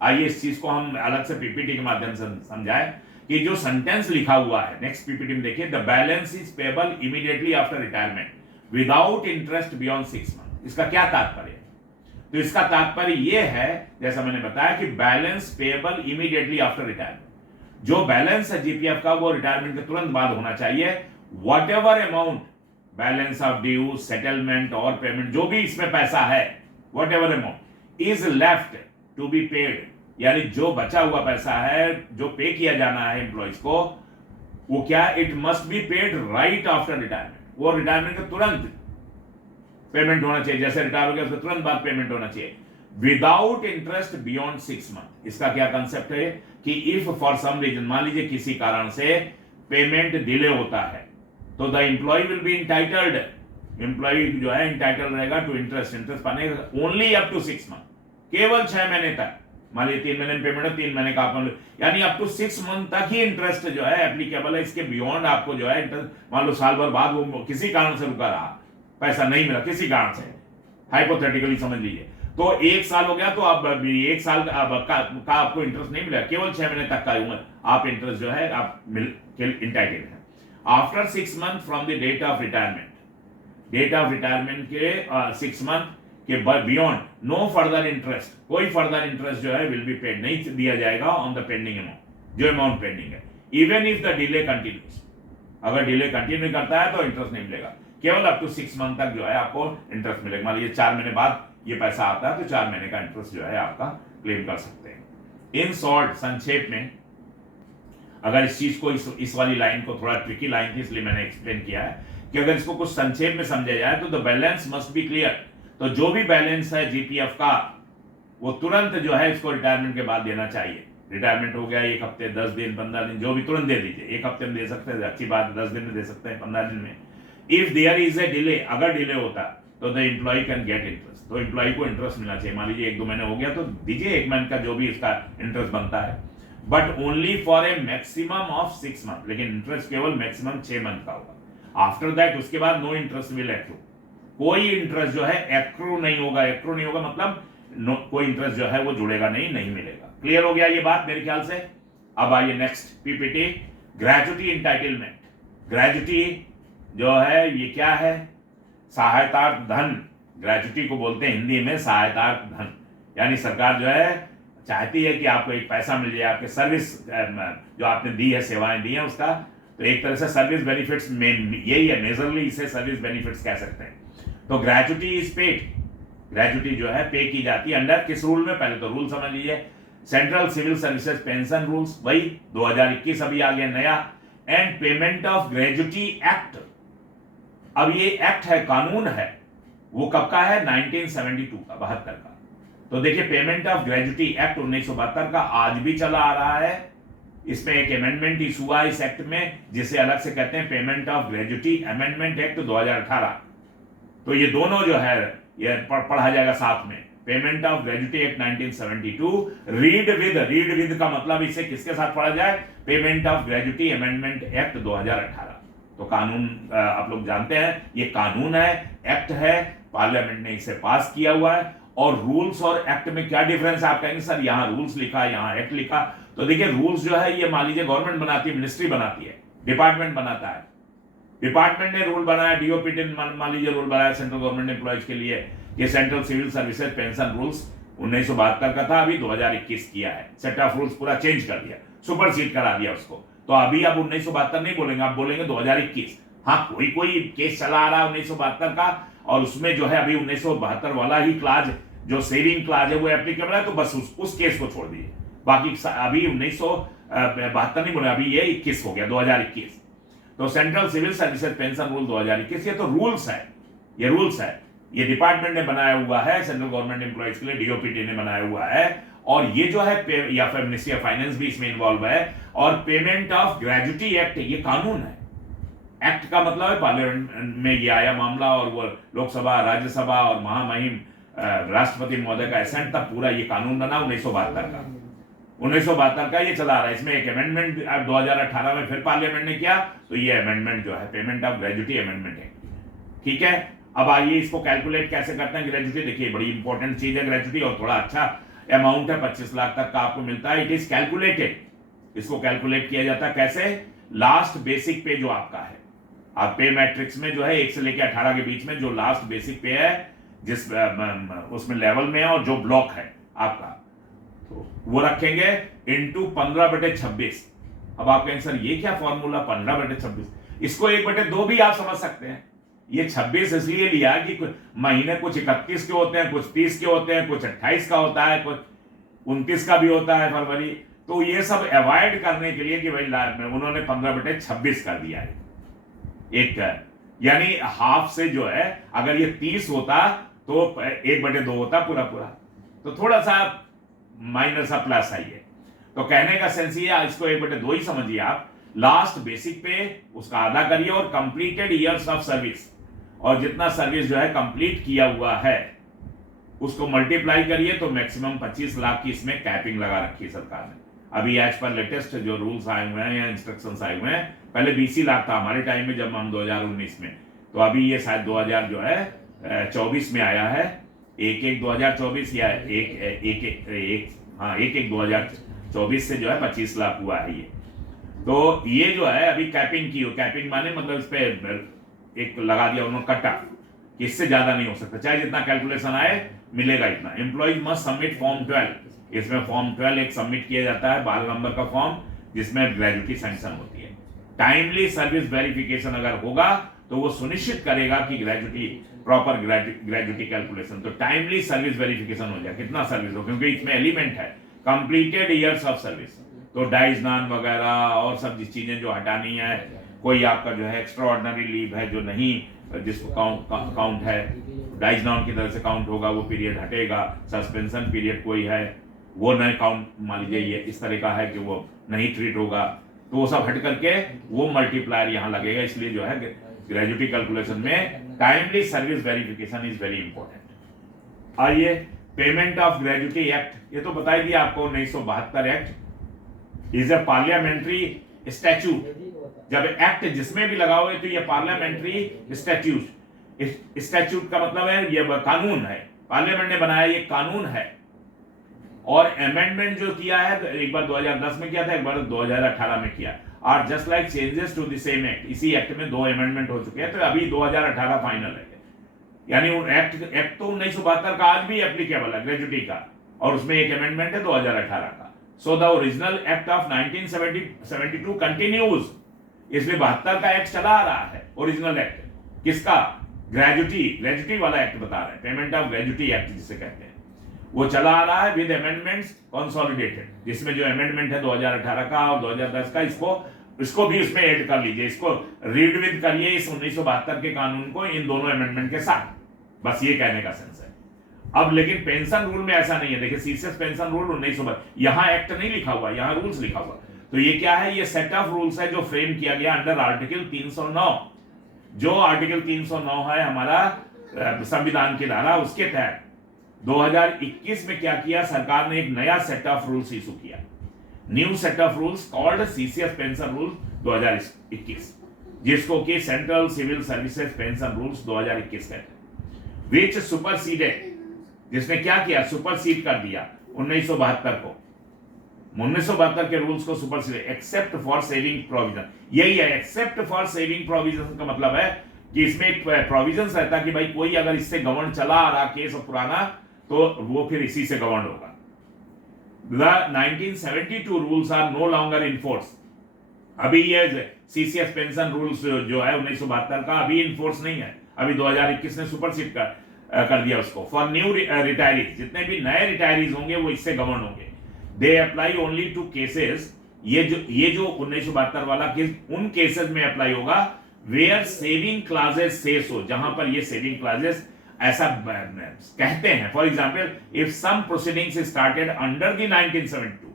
आइए इस चीज को हम अलग से पीपीटी के माध्यम से समझाएं कि जो सेंटेंस लिखा हुआ है नेक्स्ट पीपीटी में देखिए, the balance is payable immediately after retirement without interest beyond 6 month. इसका क्या तात्पर्य है? तो इसका तात्पर्य यह है, जैसा मैंने बताया कि balance payable immediately after retirement. जो बैलेंस है जीपीएफ का वो रिटायरमेंट के तुरंत बाद होना चाहिए। Whatever amount, balance of due, settlement और पेमेंट, जो भी इसमें पैसा है, whatever amount is left to be paid, यानी जो बचा हुआ पैसा है जो पे किया जाना है एम्प्लॉइज को, वो क्या, it must be paid right after retirement. वो रिटायरमेंट के तुरंत पेमेंट होना चाहिए, जैसे रिटायर हो गया उसके तुरंत बाद पेमेंट होना चाहिए, विदाउट इंटरेस्ट बियॉन्ड 6 मंथ। इसका क्या कंसेप्ट है कि इफ फॉर सम रीजन, मान लीजिए किसी कारण से पेमेंट डिले होता है, तो the employee will be entitled, employee जो है इंटाइटल रहेगा टू इंटरेस्ट पाने ओनली अप टू 6 मंथ, केवल 6 महीने तक। मान लीजिए 3 महीने पेमेंट है, 3 महीने का आप यानी अप टू 6 मंथ तक ही इंटरेस्ट जो है एप्लीकेबल है। इसके बियॉन्ड आपको जो है इंटरेस्ट, मान लो साल भर बाद वो किसी कारण से रुका रहा, पैसा नहीं मिला किसी कारण से, हाइपोथेटिकली समझ लीजिए, तो 1 साल हो गया तो अब 1 साल का आपको इंटरेस्ट नहीं मिला, केवल 6 महीने तक का आप इंटरेस्ट जो है आप इंटाइटेड है। After 6 month from the date of retirement, date of retirement के 6 मंथ के बियॉन्ड नो फर्दर इंटरेस्ट, कोई फर्दर इंटरेस्ट जो है विल बी पेड, नहीं दिया जाएगा ऑन द पेंडिंग अमाउंट, जो अमाउंट पेंडिंग है, even if the delay continues. अगर डिले कंटिन्यू करता है तो इंटरेस्ट नहीं मिलेगा, केवल अप टू 6 मंथ तक जो है आपको इंटरेस्ट मिलेगा। मान लीजिए 4 महीने बाद ये पैसा आता है तो 4 महीने का इंटरेस्ट जो है आपका क्लेम कर सकते हैं। इन शॉर्ट, संक्षेप में, अगर इस चीज को इस वाली लाइन को थोड़ा ट्रिकी लाइन थी इसलिए मैंने एक्सप्लेन किया है कि अगर इसको कुछ संक्षेप में समझा जाए तो the balance must be clear. तो जो भी बैलेंस है जीपीएफ का वो तुरंत जो है इसको रिटायरमेंट के बाद देना चाहिए। रिटायरमेंट हो गया 1 हफ्ते, 10 दिन, 15 दिन, जो भी तुरंत दे दीजिए। 1 हफ्ते में दे सकते हैं, अच्छी बात, 10 दिन में दे सकते हैं, 15 दिन में। If there is a delay, अगर डिले होता तो the employee can get interest, तो एम्प्लॉय को इंटरेस्ट मिलना चाहिए। मान लीजिए 1-2 महीने हो गया तो दीजिए 1 महीने का जो भी इसका इंटरेस्ट बनता है, but only for a maximum of 6 month, लेकिन इंटरेस्ट केवल मैक्सिमम 6 मंथ का होगा। आफ्टर दैट, उसके बाद नो इंटरेस्ट विल एक्रू, कोई इंटरेस्ट जो है एक्रू नहीं होगा। एक्रू नहीं होगा मतलब कोई इंटरेस्ट जो है वो जुड़ेगा नहीं मिलेगा। क्लियर हो गया ये बात मेरे ख्याल से। अब आइए next PPT, gratuity entitlement. Gratuity जो है ये क्या है, सहायतार्थ धन, ग्रेजुटी को बोलते हैं हिंदी में सहायतार्थ धन। यानी सरकार जो है चाहती है कि आपको एक पैसा मिल जाए आपके सर्विस जो आपने दी है, सेवाएं दी हैं उसका, तो एक तरह से सर्विस बेनिफिट्स में यही है, मेजरली इसे सर्विस बेनिफिट्स कह सकते हैं। तो ग्रेजुटी इज पेड, ग्रेजुटी जो है पे की जाती है अंडर किस रूल में, पहले तो रूल समझ लीजिए, central civil services pension rules, वही 2021 अभी आ गया नया, and payment of gratuity act. अब ये एक्ट है, कानून है, वो कब का है, 1972 का, 72 का। तो देखिए पेमेंट ऑफ ग्रेजुटी एक्ट 1972 का आज भी चला आ रहा है। इसमें एक अमेंडमेंट इशू हुआ इस एक्ट में, जिसे अलग से कहते हैं payment of gratuity amendment act 2018। तो ये दोनों जो है ये पढ़ा जाएगा साथ में, payment of gratuity act 1972, read with का मतलब इसे किसके साथ पढ़ा जाए, payment of gratuity amendment act 2018। तो कानून आप लोग जानते हैं ये कानून है, एक्ट है, पार्लियामेंट ने इसे पास किया हुआ है। और रूल्स और एक्ट में क्या डिफरेंस है, आप कहेंगे सर यहाँ रूल्स लिखा है यहाँ एक्ट लिखा। तो देखिए रूल्स जो है ये मान लीजिए गवर्नमेंट बनाती है, मिनिस्ट्री बनाती है, डिपार्टमेंट बनाता है, डिपार्टमेंट ने रूल बनाया, डीओपीटी मान लीजिए रूल बनाया सेंट्रल गवर्नमेंट एम्प्लॉयज के लिए, ये central civil services pension rules 1972 का था, अभी 2021 किया है, सेट ऑफ रूल्स पूरा चेंज कर दिया, सुपरसीड करा दिया उसको। तो अभी अब 1972 नहीं बोलेंगे, आप बोलेंगे 2021। हाँ कोई केस चला आ रहा है 1972 का, और उसमें जो है अभी 1972 वाला ही क्लाज जो सेविंग क्लाज है वो एप्लीकेबल है, तो बस उस केस को छोड़ दीजिए, बाकी अभी 1972 नहीं बोले, अभी ये 21 हो गया 2021। तो central civil services pension rule 2021, ये तो रूल्स है, ये रूल्स है, ये डिपार्टमेंट ने बनाया हुआ है, सेंट्रल गवर्नमेंट एम्प्लॉयज के लिए डीओपीटी ने बनाया हुआ है। और ये जो है या फिर मिनिस्ट्री ऑफ फाइनेंस भी इसमें इन्वॉल्व है। और पेमेंट ऑफ ग्रेजुटी एक्ट ये कानून है, एक्ट का मतलब है पार्लियामेंट में ये आया मामला, और वो लोकसभा, राज्यसभा और महामहिम राष्ट्रपति महोदय का एसेंट था, पूरा ये कानून बना 1972 का ये चला रहा है। इसमें एक अमेंडमेंट 2018 में फिर पार्लियामेंट ने किया, तो ये अमेंडमेंट जो है पेमेंट ऑफ ग्रेजुटी अमेंडमेंट है, ठीक है। अब आइए इसको कैलकुलेट कैसे करते हैं ग्रेजुटी, देखिए बड़ी इंपॉर्टेंट चीज है ग्रेजुटी, और थोड़ा अच्छा अमाउंट है, 25 लाख तक का आपको मिलता है। इट इज कैलकुलेटेड, इसको कैलकुलेट किया जाता है कैसे, लास्ट बेसिक पे जो आपका है, आप पे मैट्रिक्स में जो है 1 से लेकर 18 के बीच में जो लास्ट बेसिक पे है, जिस उसमें लेवल में है और जो ब्लॉक है आपका, तो वो रखेंगे इनटू 15/26। अब आप कहेंगे सर ये क्या फॉर्मूला 15/26, इसको 1/2 भी आप समझ सकते हैं। ये 26 इसलिए लिया कि महीने कुछ 31 के होते हैं, कुछ 30 के होते हैं, कुछ 28 का होता है, कुछ 29 का भी होता है फरवरी। तो ये सब अवॉइड करने के लिए कि भाई उन्होंने 15/26 कर दिया है एक, यानी हाफ से जो है अगर ये 30 होता तो 1/2 होता पूरा पूरा, तो थोड़ा सा माइनर सा प्लस है ये। तो कहने का सेंस ये, इसको 1/2 ही समझिए आप, लास्ट बेसिक पे उसका आधा करिए और कंप्लीटेड ईयर्स ऑफ सर्विस, और जितना सर्विस जो है कंप्लीट किया हुआ है उसको मल्टीप्लाई करिए, तो मैक्सिमम 25 लाख की इसमें कैपिंग लगा रखी है सरकार ने। अभी एज पर लेटेस्ट जो रूल्स आए हुए हैं या इंस्ट्रक्शंस आए हुए हैं, पहले 20 लाख था हमारे टाइम में जब हम 2019 में, तो अभी ये शायद 2000 जो है 24 में आया है, 1/1/2024 या 1/1/2024 से जो है 25 लाख हुआ है ये। तो ये जो है अभी कैपिंग की हो, कैपिंग माने मतलब इस पे एक लगा दिया उन्होंने कट ऑफ, इससे ज्यादा नहीं हो सकता, चाहे जितना कैलकुलेशन आए मिलेगा इतना। एम्प्लॉइज मस्ट सबमिट फॉर्म 12, इसमें फॉर्म 12 एक सबमिट किया जाता है 12 नंबर का फॉर्म, जिसमें ग्रेजुटी सैंक्शन होती है। टाइमली सर्विस वेरिफिकेशन अगर होगा तो वो सुनिश्चित करेगा कि ग्रेजुटी प्रॉपर ग्रेजुटी कैलकुलेशन, तो टाइमली सर्विस वेरिफिकेशन हो जाए कितना सर्विस हो, क्योंकि इसमें एलिमेंट है कंप्लीटेड ईयर्स ऑफ सर्विस, तो डाइज नान वगैरह और सब जिस चीजें जो हटानी है, कोई आपका जो है एक्स्ट्रा ऑर्डिनरी लीव है जो नहीं जिसको काउंट है डाइज नाउन की तरह से काउंट होगा, वो पीरियड हटेगा। सस्पेंशन पीरियड कोई है वो नहीं काउंट, मान लीजिए ये इस तरह का है कि वो नहीं ट्रीट होगा, तो वो सब हट करके वो मल्टीप्लायर यहाँ लगेगा। इसलिए जो है ग्रेजुटी कैलकुलेशन में timely service verification is very important. आइए पेमेंट ऑफ ग्रेजुटी एक्ट, ये तो बताई दिया आपको 1972 act is a parliamentary statute. जब एक्ट जिसमें भी लगा हुआ है तो ये पार्लियामेंट्री स्टैट्यूट, स्टैट्यूट का मतलब है ये कानून है, पार्लियामेंट ने बनाया, ये कानून है। और अमेंडमेंट जो किया है एक बार 2010 में किया था, एक बार 2018 में किया। Are just like changes to the same act. इसी एक्ट में 2 अमेंडमेंट हो चुके हैं, तो अभी 2018 फाइनल है, यानी एक्ट तो 1972 का आज भी एप्लीकेबल है ग्रेजुटी का, और उसमें एक अमेंडमेंट है 2018 का। So the original act of 1972 continues. इसमें 72 का एक्ट चला आ रहा है, ओरिजिनल एक्ट किसका, ग्रेजुटी वाला एक्ट बता रहे हैं, पेमेंट ऑफ ग्रेजुटी एक्ट जिसे कहते हैं, वो चला आ रहा है विद अमेंडमेंट्स कंसोलिडेटेड, जिसमें जो अमेंडमेंट है 2018 का और 2010 का, इसको भी उसमें ऐड कर लीजिए, इसको रीड विद करिए इस 1972 के कानून को इन दोनों अमेंडमेंट के साथ, बस ये कहने का सेंस है। अब लेकिन पेंशन रूल में ऐसा नहीं है। देखिए सीसीएस पेंशन रूल 1972, यहां एक्ट नहीं लिखा हुआ, यहां रूल्स लिखा हुआ। तो ये क्या है, ये सेट ऑफ रूल्स है जो फ्रेम किया गया अंडर आर्टिकल 309। जो आर्टिकल 309 है हमारा संविधान की धारा, उसके तहत 2021 में क्या किया, सरकार ने एक नया सेट ऑफ रूल्स इशू किया, new set of rules called CCS pension rule 2021, जिसको कि central civil services pension rules 2021 कहते हैं, विच सुपरसीडेड, जिसने क्या किया, सुपरसीड कर दिया 1972 को, 1972 के रूल्स को supersede, except for saving provision. यही है, एक्सेप्ट फॉर सेविंग प्रोविजन का मतलब है कि इसमें एक प्रोविजन रहता है कि भाई कोई अगर इससे गवर्न चला आ रहा केस पुराना, तो वो फिर इसी से गवर्न होगा। The 1972 rules are no longer in force. अभी ये सीसीएस पेंशन रूल्स जो है 1972 का अभी इन फोर्स नहीं है, अभी 2021 ने सुपरसीड कर दिया उसको। फॉर न्यू रिटायरीज, जितने भी नए रिटायरीज होंगे वो इससे गवर्न होंगे। They apply only to cases, ये जो 1972 वाला केस उन केसेस में अप्लाई होगा वेयर सेविंग क्लासेस से, सो जहां पर ये सेविंग क्लासेस ऐसा कहते हैं। For example, if some proceedings started under the 1972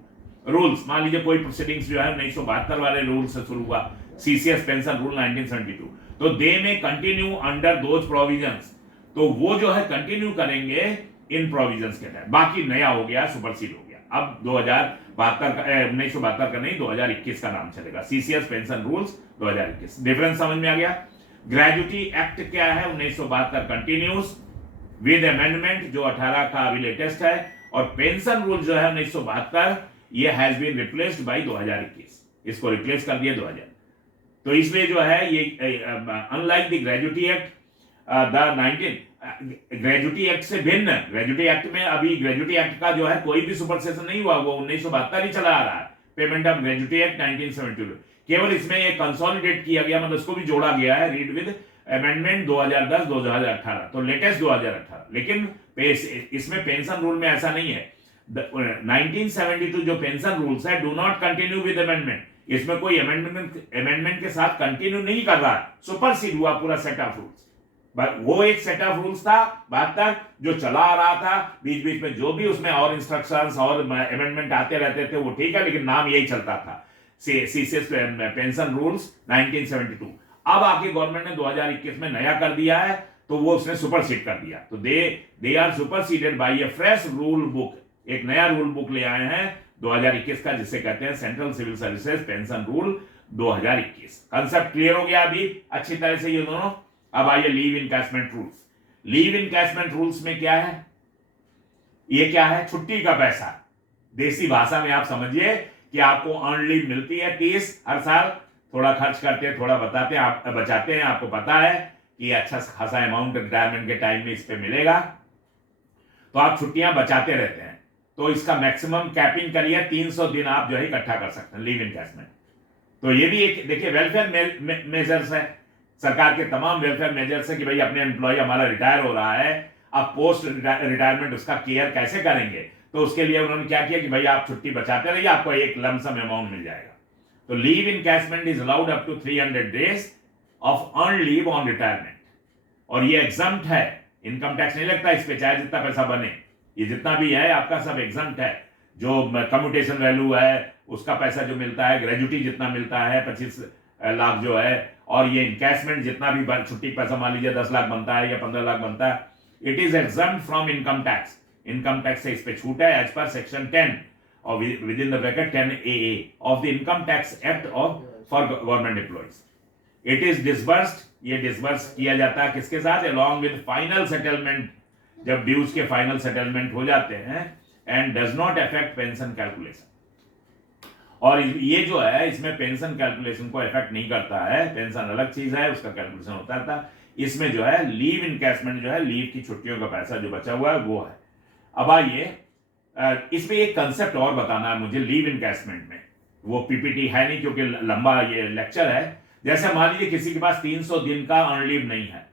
rules, मान लीजिए कोई प्रोसीडिंग्स जो है 1972 वाले रूल से शुरू हुआ, सीसीएस पेंशन रूल 1972, तो दे में कंटिन्यू अंडर दोज प्रोविजंस, तो वो जो है कंटिन्यू करेंगे इन प्रोविजंस के तहत। बाकी नया हो गया, सुपरसीड हो गया, अब 2072 का 1972 का नहीं 2021 का नाम चलेगा, सीसीएस पेंशन रूल्स 2021। डिफरेंस समझ में आ गया। ग्रेजुटी एक्ट क्या है, 1972 कंटिन्यूस विद अमेंडमेंट जो 18 का अभी लेटेस्ट है, और पेंशन रूल जो है 1972 ये हैज बीन रिप्लेस्ड बाय 2021, इसको रिप्लेस कर दिया 2000। तो इसलिए जो है ये unlike the gratuity act, gratuity act से भिन्न, ग्रेजुटी एक्ट में अभी ग्रेजुटी एक्ट का जो है कोई भी सुपरसेशन नहीं हुआ, वो 1972 ही चला आ रहा है, पेमेंट ऑफ ग्रेजुटी एक्ट 1972। केवल इसमें ये कंसोलिडेट किया गया, मतलब उसको भी जोड़ा गया है रीड विद अमेंडमेंट 2010 2018, तो लेटेस्ट 2018। लेकिन इसमें पेंशन रूल में ऐसा नहीं है। 1972 जो पेंशन रूल्स है do not continue with amendment, इसमें कोई अमेंडमेंट के साथ कंटिन्यू नहीं कर रहा है, सुपरसीड हुआ पूरा सेट ऑफ रूल्स। वो एक सेट ऑफ रूल्स था 72 जो चला आ रहा था, बीच बीच में जो भी उसमें और इंस्ट्रक्शंस और अमेंडमेंट आते रहते थे वो ठीक है, लेकिन नाम यही चलता था, सीसीएस पेंशन रूल्स 1972। अब आके गवर्नमेंट ने 2021 में नया कर दिया है, तो वो उसने सुपरसीड कर दिया, तो they are superseded by a fresh rule book, एक नया रूल बुक ले आए हैं 2021 का, जिसे कहते हैं central civil services pension rule 2021। Concept clear हो गया अभी अच्छी तरह से ये दोनों। अब आइए leave encashment rules. Leave encashment rules में क्या है, ये क्या है, छुट्टी का पैसा। देसी भाषा में आप समझिए कि आपको अर्न लीव मिलती है 30 हर साल, थोड़ा खर्च करते हैं, थोड़ा बताते हैं, आप बचाते हैं, आपको पता है कि अच्छा खासा अमाउंट रिटायरमेंट के टाइम में इस पे मिलेगा, तो आप छुट्टियां बचाते रहते हैं। तो इसका मैक्सिमम कैपिंग करिए 300 दिन आप जो है इकट्ठा कर सकते हैं लीव इनकैशमेंट। तो ये भी एक देखिए वेलफेयर मेजर्स है, सरकार के तमाम वेलफेयर मेजर्स है कि भाई अपने एम्प्लॉय हमारा रिटायर हो रहा है, अब पोस्ट रिटायरमेंट उसका केयर कैसे करेंगे, तो उसके लिए उन्होंने क्या किया कि भाई आप छुट्टी बचाते रहिए, आपको एक लमसम अमाउंट मिल जाएगा। तो leave encashment is allowed up to 300 days of earn leave on retirement, और ये एग्जम्प्ट है, इनकम टैक्स नहीं लगता इस पे, चाहे जितना पैसा बने, ये जितना भी है आपका सब एग्जम्प्ट है। जो कम्यूटेशन वैल्यू है उसका पैसा जो मिलता है, ग्रेजुटी जितना मिलता है 25 लाख जो है, और ये इनकैशमेंट जितना भी छुट्टी पैसा मान लीजिए 10 लाख बनता है या 15 लाख बनता है, it is exempt from income tax. Income tax से इस पे छूट है एज पर सेक्शन 10 और with in the bracket 10AA of the income tax act of for government employees. It is disbursed, ये डिसबर्स किया जाता है किसके साथ, अलॉन्ग विद फाइनल सेटलमेंट, जब ड्यूज के फाइनल सेटलमेंट हो जाते हैं, and does not affect pension calculation. और ये जो है इसमें पेंशन कैलकुलेशन को इफेक्ट नहीं करता है, पेंशन अलग चीज है, उसका कैलकुलेशन होता था। इसमें जो है लीव इनकैशमेंट जो है, लीव की छुट्टियों का पैसा जो बचा हुआ है वो है। अब आइए इसमें एक कंसेप्ट और बताना है मुझे लीव इनकैशमेंट में, वो पीपीटी है नहीं क्योंकि लंबा ये लेक्चर है। जैसे मान लीजिए किसी के पास 300 दिन का अर्न लीव नहीं है,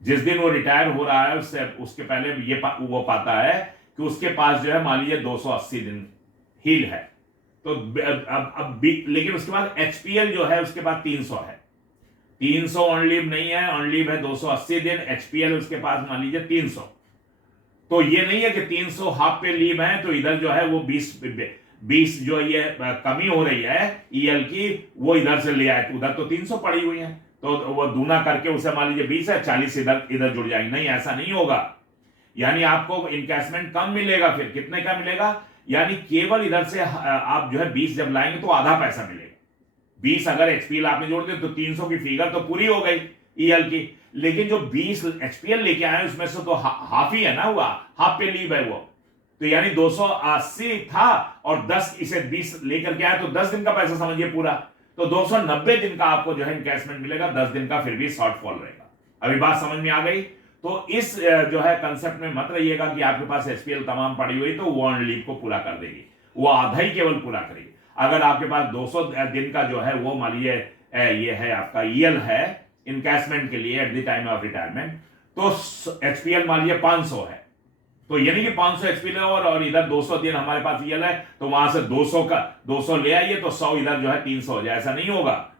जिस दिन वो रिटायर हो रहा है उसके पहले वो पाता है कि उसके पास जो है मान लीजिए 280 दिन हील है, तो अब लेकिन उसके बाद एचपीएल जो है उसके बाद 300 है, 300 अर्न लीव नहीं है, अर्न लीव है 280 दिन, एचपीएल उसके पास मान लीजिए 300। तो ये नहीं है कि 300 हाफ पे लीव है तो इधर जो है वो 20 जो ये कमी हो रही है ईएल की, वो इधर से ले आए, तो उधर तो 300 पड़ी हुई है, तो वो दूना करके उसे मान लीजिए 20 है, 40 इधर जुड़ जाएंगे। नहीं, ऐसा नहीं होगा, यानी आपको इनकैशमेंट कम मिलेगा। फिर कितने का मिलेगा, यानी केवल इधर से आप जो है 20 जब लाएंगे तो आधा पैसा मिलेगा। 20 अगर एचपीएल आपने जोड़ दिया तो 300 की फिगर तो पूरी हो गई ईएल की, लेकिन जो 20 एचपीएल लेके आए उसमें से तो हाफ ही है ना, हुआ हाफ पे लीव है वो, तो यानी 280 था और 10 इसे 20 लेकर के आए तो 10 दिन का पैसा समझिए पूरा, तो 290 दिन का आपको जो है इनकैशमेंट मिलेगा, 10 दिन का फिर भी शॉर्टफॉल रहेगा। अभी बात समझ में आ गई। तो इस जो है कंसेप्ट में मत रहिएगा कि आपके पास एचपीएल तमाम पड़ी हुई तो वो अर्न लीव को पूरा कर देगी, वो आधा ही केवल पूरा करेगी। अगर आपके पास 200 दिन का जो है वो मान लीजिए ये है आपका ईएल है इनकैशमेंट के लिए at the time of retirement, तो एचपीएल मान लीजिए 500 है, तो यानी कि 500 एचपीएल है और इधर 200 दिन हमारे पास ईएल है, तो वहां से 200 ले आइए तो 100 इधर जो है 300 हो जाए, ऐसा नहीं होगा।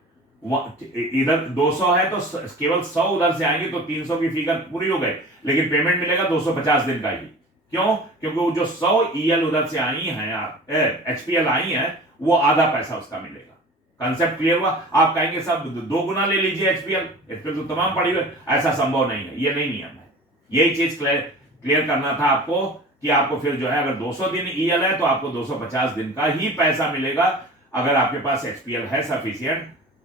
इधर 200 है तो केवल 100 उधर से आएंगे तो 300 की फिगर पूरी हो गई, लेकिन पेमेंट मिलेगा 250 दिन का ही। क्यों? क्योंकि वो जो 100 ईएल उधर से आई हैं, आप एचपीएल आई हैं, वो आधा पैसा उसका मिलेगा। कंसेप्ट क्लियर हुआ? आप कहेंगे सब 2 गुना ले लीजिए एचपीएल तो तमाम पड़ी हुई, ऐसा संभव नहीं है, ये नहीं नियम है। यही चीज क्लियर करना था आपको कि आपको फिर जो है अगर 200 दिन ईएल है तो आपको 250 दिन का ही पैसा मिलेगा। अगर आपके पास एचपीएल है सफिशियंट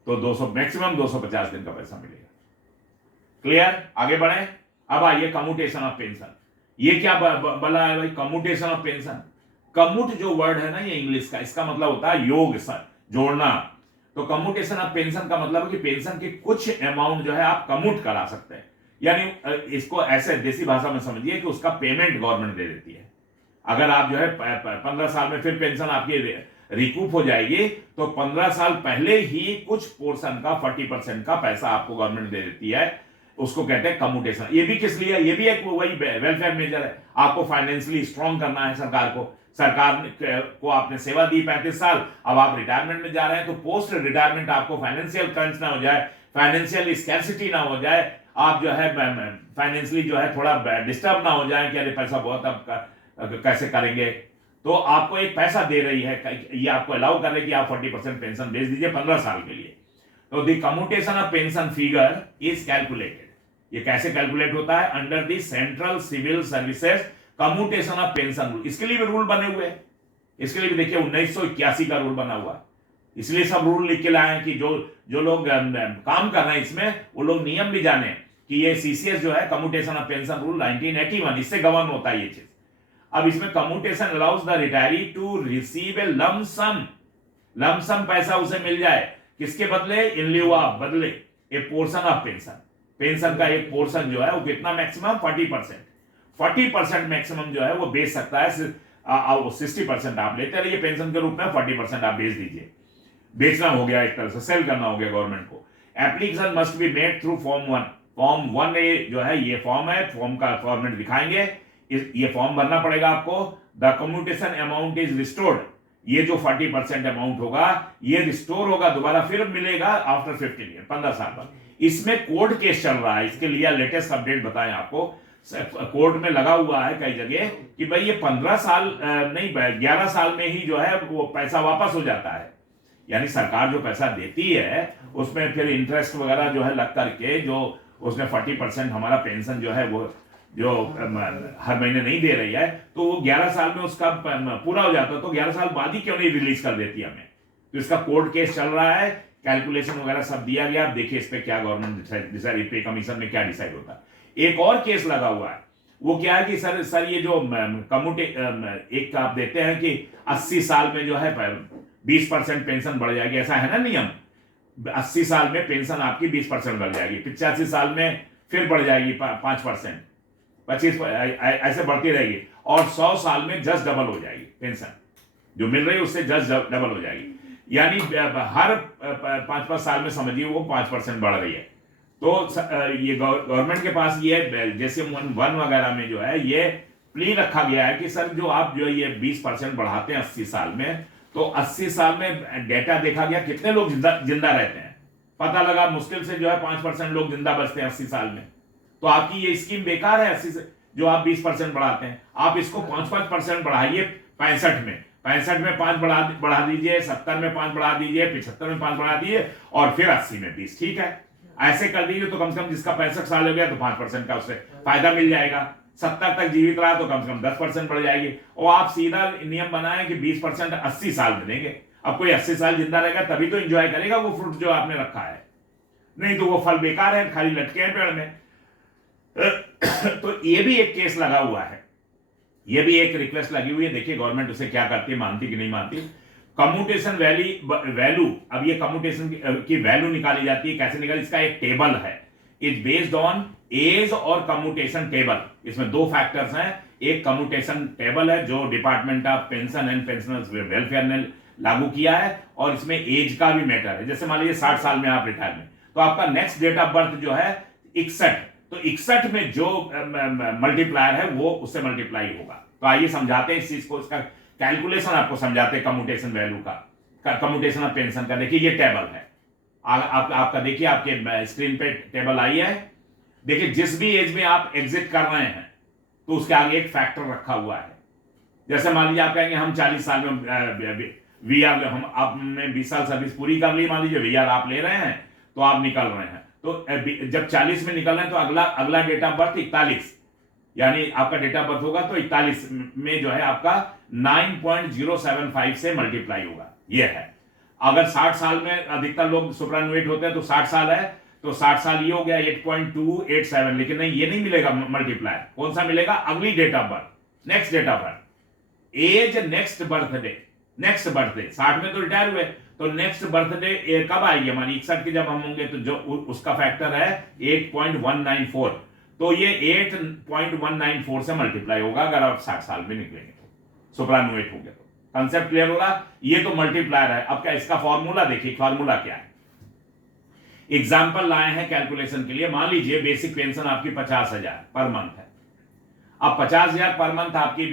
तो 200 मैक्सिमम 250 दिन का पैसा मिलेगा। क्लियर? आगे बढ़े। अब आइए कम्यूटेशन ऑफ पेंशन। ये क्या बोला है भाई? Commutation of pension. कम्यूट जो वर्ड है ना ये इंग्लिश का, इसका मतलब होता है योग, जोड़ना। तो कम्यूटेशन ऑफ पेंशन का मतलब है कि पेंशन के कुछ अमाउंट जो है आप कम्यूट करा सकते हैं, यानी इसको ऐसे देसी भाषा में समझिए कि उसका पेमेंट गवर्नमेंट दे देती है। अगर आप जो है 15 साल में फिर पेंशन आपकी रिकूप हो जाएगी तो 15 साल पहले ही कुछ पोर्शन का 40% का पैसा आपको गवर्नमेंट दे देती है, उसको कहते हैं कम्यूटेशन। ये भी किस लिए? ये भी एक वही वेलफेयर मेजर है, आपको फाइनेंशियली स्ट्रांग करना है सरकार को। सरकार को आपने सेवा दी 35 साल, अब आप रिटायरमेंट में जा रहे हैं तो पोस्ट रिटायरमेंट आपको फाइनेंशियल क्रंच ना हो जाए, फाइनेंशियल स्कैर्सिटी ना हो जाए, आप जो है फाइनेंशियली जो है थोड़ा डिस्टर्ब ना हो जाए कि अरे पैसा बहुत अब कैसे करेंगे, तो आपको एक पैसा दे रही है, ये आपको अलाउ कर रही है कि आप 40% पेंशन भेज दीजिए 15 साल के लिए। तो the commutation of pension figure is calculated. ये कैसे कैलकुलेट होता है? Under the central civil services commutation of pension rule. इसके लिए भी रूल बने हुए हैं, इसके लिए भी देखिए 1981 का रूल बना हुआ है, इसलिए सब रूल लिख के लाए हैं कि जो लोग काम कर रहे हैं इसमें वो लोग नियम भी जाने कि ये सीसीएस जो है कम्यूटेशन ऑफ पेंशन रूल 1981, इससे गवर्न होता है ये चीज। अब इसमें commutation allows the retiree to receive a lump sum पैसा उसे मिल जाए, किसके बदले? इन लिeu ऑफ, बदले ए पोर्शन ऑफ पेंशन। पेंशन का एक पोर्शन जो है वो कितना? मैक्सिमम 40% मैक्सिमम जो है वो बेच सकता है। 60% आप लेते रहिए पेंशन के रूप में, 40% आप बेच दीजिए। बेचना हो गया, एक तरह से सेल करना हो गया गवर्नमेंट को। Application must be made through form 1A जो है ये फॉर्म है, फॉर्म का फॉर्मेट दिखाएंगे, ये फॉर्म भरना पड़ेगा आपको। The commutation amount is restored, ये जो 40% अमाउंट होगा ये रिस्टोर होगा, दोबारा फिर मिलेगा आफ्टर 15 ईयर, 15 साल बाद। इसमें कोर्ट केस चल रहा है, इसके लिए लेटेस्ट अपडेट बताएं आपको। कोर्ट में लगा हुआ है कई जगह कि भाई ये 15 साल नहीं 11 साल में ही जो है वो पैसा वापस हो जाता है, यानी सरकार जो पैसा देती है उसमें फिर इंटरेस्ट वगैरह जो है लग करके जो उसमें 40% हमारा पेंशन जो है वो जो हर महीने नहीं दे रही है, तो वो 11 साल में उसका पूरा हो जाता है, तो 11 साल बाद ही क्यों नहीं रिलीज कर देती हमें? तो इसका कोर्ट केस चल रहा है, कैलकुलेशन वगैरह सब दिया गया। आप देखिए इस पे क्या गवर्नमेंट डिसाइड, पे कमीशन में क्या डिसाइड होता है। एक और केस लगा हुआ है, वो क्या है कि सर ये जो कम्यूटे एक आप देते हैं कि 80 साल में जो है 20% पेंशन बढ़ जाएगी, ऐसा है ना नियम। 80 साल में पेंशन आपकी 20% बढ़ जाएगी, 85 साल में फिर बढ़ जाएगी 5%, 25 ऐसे बढ़ती रहेगी, और 100 साल में जस्ट डबल हो जाएगी पेंशन जो मिल रही है, उससे जस्ट डबल हो जाएगी। यानी हर 5-5 साल में समझिए वो 5% बढ़ रही है। तो ये गवर्नमेंट के पास ये जैसे वन वगैरह में जो है ये प्ली रखा गया है कि सर जो आप जो ये 20% बढ़ाते हैं 80 साल में, तो 80 साल में डेटा देखा गया कितने लोग जिंदा रहते हैं, पता लगा मुश्किल से जो है 5% लोग जिंदा बचते हैं 80 साल में। तो आपकी ये स्कीम बेकार है 80 से जो आप 20% बढ़ाते हैं। आप इसको 5% बढ़ाइए 65 में 5 बढ़ा दीजिए, 70 में 5 बढ़ा दीजिए, 75 में 5 बढ़ा दीजिए, और फिर 80 में 20, ठीक है। ऐसे कर दीजिए तो कम से कम जिसका 65 साल हो गया तो 5% का उससे फायदा मिल जाएगा। 70 तक जीवित रहा तो कम से कम 10% बढ़ जाएगी। और आप सीधा नियम बनाएं कि 20% 80 साल में देंगे। अब कोई 80 साल जिंदा रहेगा तभी तो एंजॉय करेगा वो फ्रूट जो आपने रखा है, नहीं तो वो फल बेकार है, खाली लटके हैं पेड़ में। तो ये भी एक केस लगा हुआ है, ये भी एक रिक्वेस्ट लगी हुई है। देखिए गवर्नमेंट उसे क्या करती है, मानती कि नहीं मानती। कम्यूटेशन वैल्यू, अब ये कम्यूटेशन की वैल्यू निकाली जाती है, कैसे निकाली, इसका एक टेबल है। इज बेस्ड ऑन एज और कम्यूटेशन टेबल। इसमें 2 फैक्टर्स हैं। एक कम्यूटेशन टेबल है जो department of pension and pensioners welfare ने लागू किया है, और इसमें एज का भी मैटर है। जैसे मान लीजिए 60 साल में आप रिटायरमेंट, तो आपका नेक्स्ट डेट ऑफ बर्थ जो है 61, तो 61 में जो मल्टीप्लायर है वो उससे मल्टीप्लाई होगा। तो आइए समझाते हैं इस चीज को, इसका कैलकुलेशन आपको समझाते हैं कम्यूटेशन वैल्यू का, कम्यूटेशन ऑफ पेंशन का। देखिए ये टेबल है, आपका देखिए आपके स्क्रीन पे टेबल आई है। देखिए जिस भी एज में आप एग्जिट कर रहे हैं तो उसके आगे एक फैक्टर रखा हुआ है। जैसे मान लीजिए आप कहेंगे हम 40 साल में वीआर, हम आपने 20 साल सर्विस पूरी कर ली, मान लीजिए वीआर आप ले रहे हैं तो आप निकल रहे हैं, तो जब 40 में निकल रहे हैं तो अगला डेट ऑफ बर्थ 41, यानी आपका डेट ऑफ बर्थ होगा तो 41 में जो है आपका 9.075 से मल्टीप्लाई होगा। ये है। अगर 60 साल में अधिकतर लोग सुपरानुएट होते हैं तो 60 साल है, तो 60 साल ये हो गया 8.287, लेकिन नहीं ये नहीं मिलेगा मल्टीप्लाई। कौन सा मिलेगा, अगली date of birth, next date of birth, age next birthday, next birthday. 60 में तो रिटायर हुए, तो नेक्स्ट बर्थडे कब आएगी हमारी, 61 की जब हम होंगे, तो जो उसका फैक्टर है 8.194, तो ये 8.194 से मल्टीप्लाई होगा अगर आप 60 साल में निकलेंगे तो, सुपरानुएट होंगे तो। कंसेप्ट क्लियर होगा। ये तो मल्टीप्लायर है। अब क्या इसका फॉर्मूला देखिए, फॉर्मूला क्या है। एग्जाम्पल लाए हैं कैलकुलेशन के लिए। मान लीजिए बेसिक पेंशन आपकी 50,000 पर मंथ है। अब 50,000 पर मंथ आपकी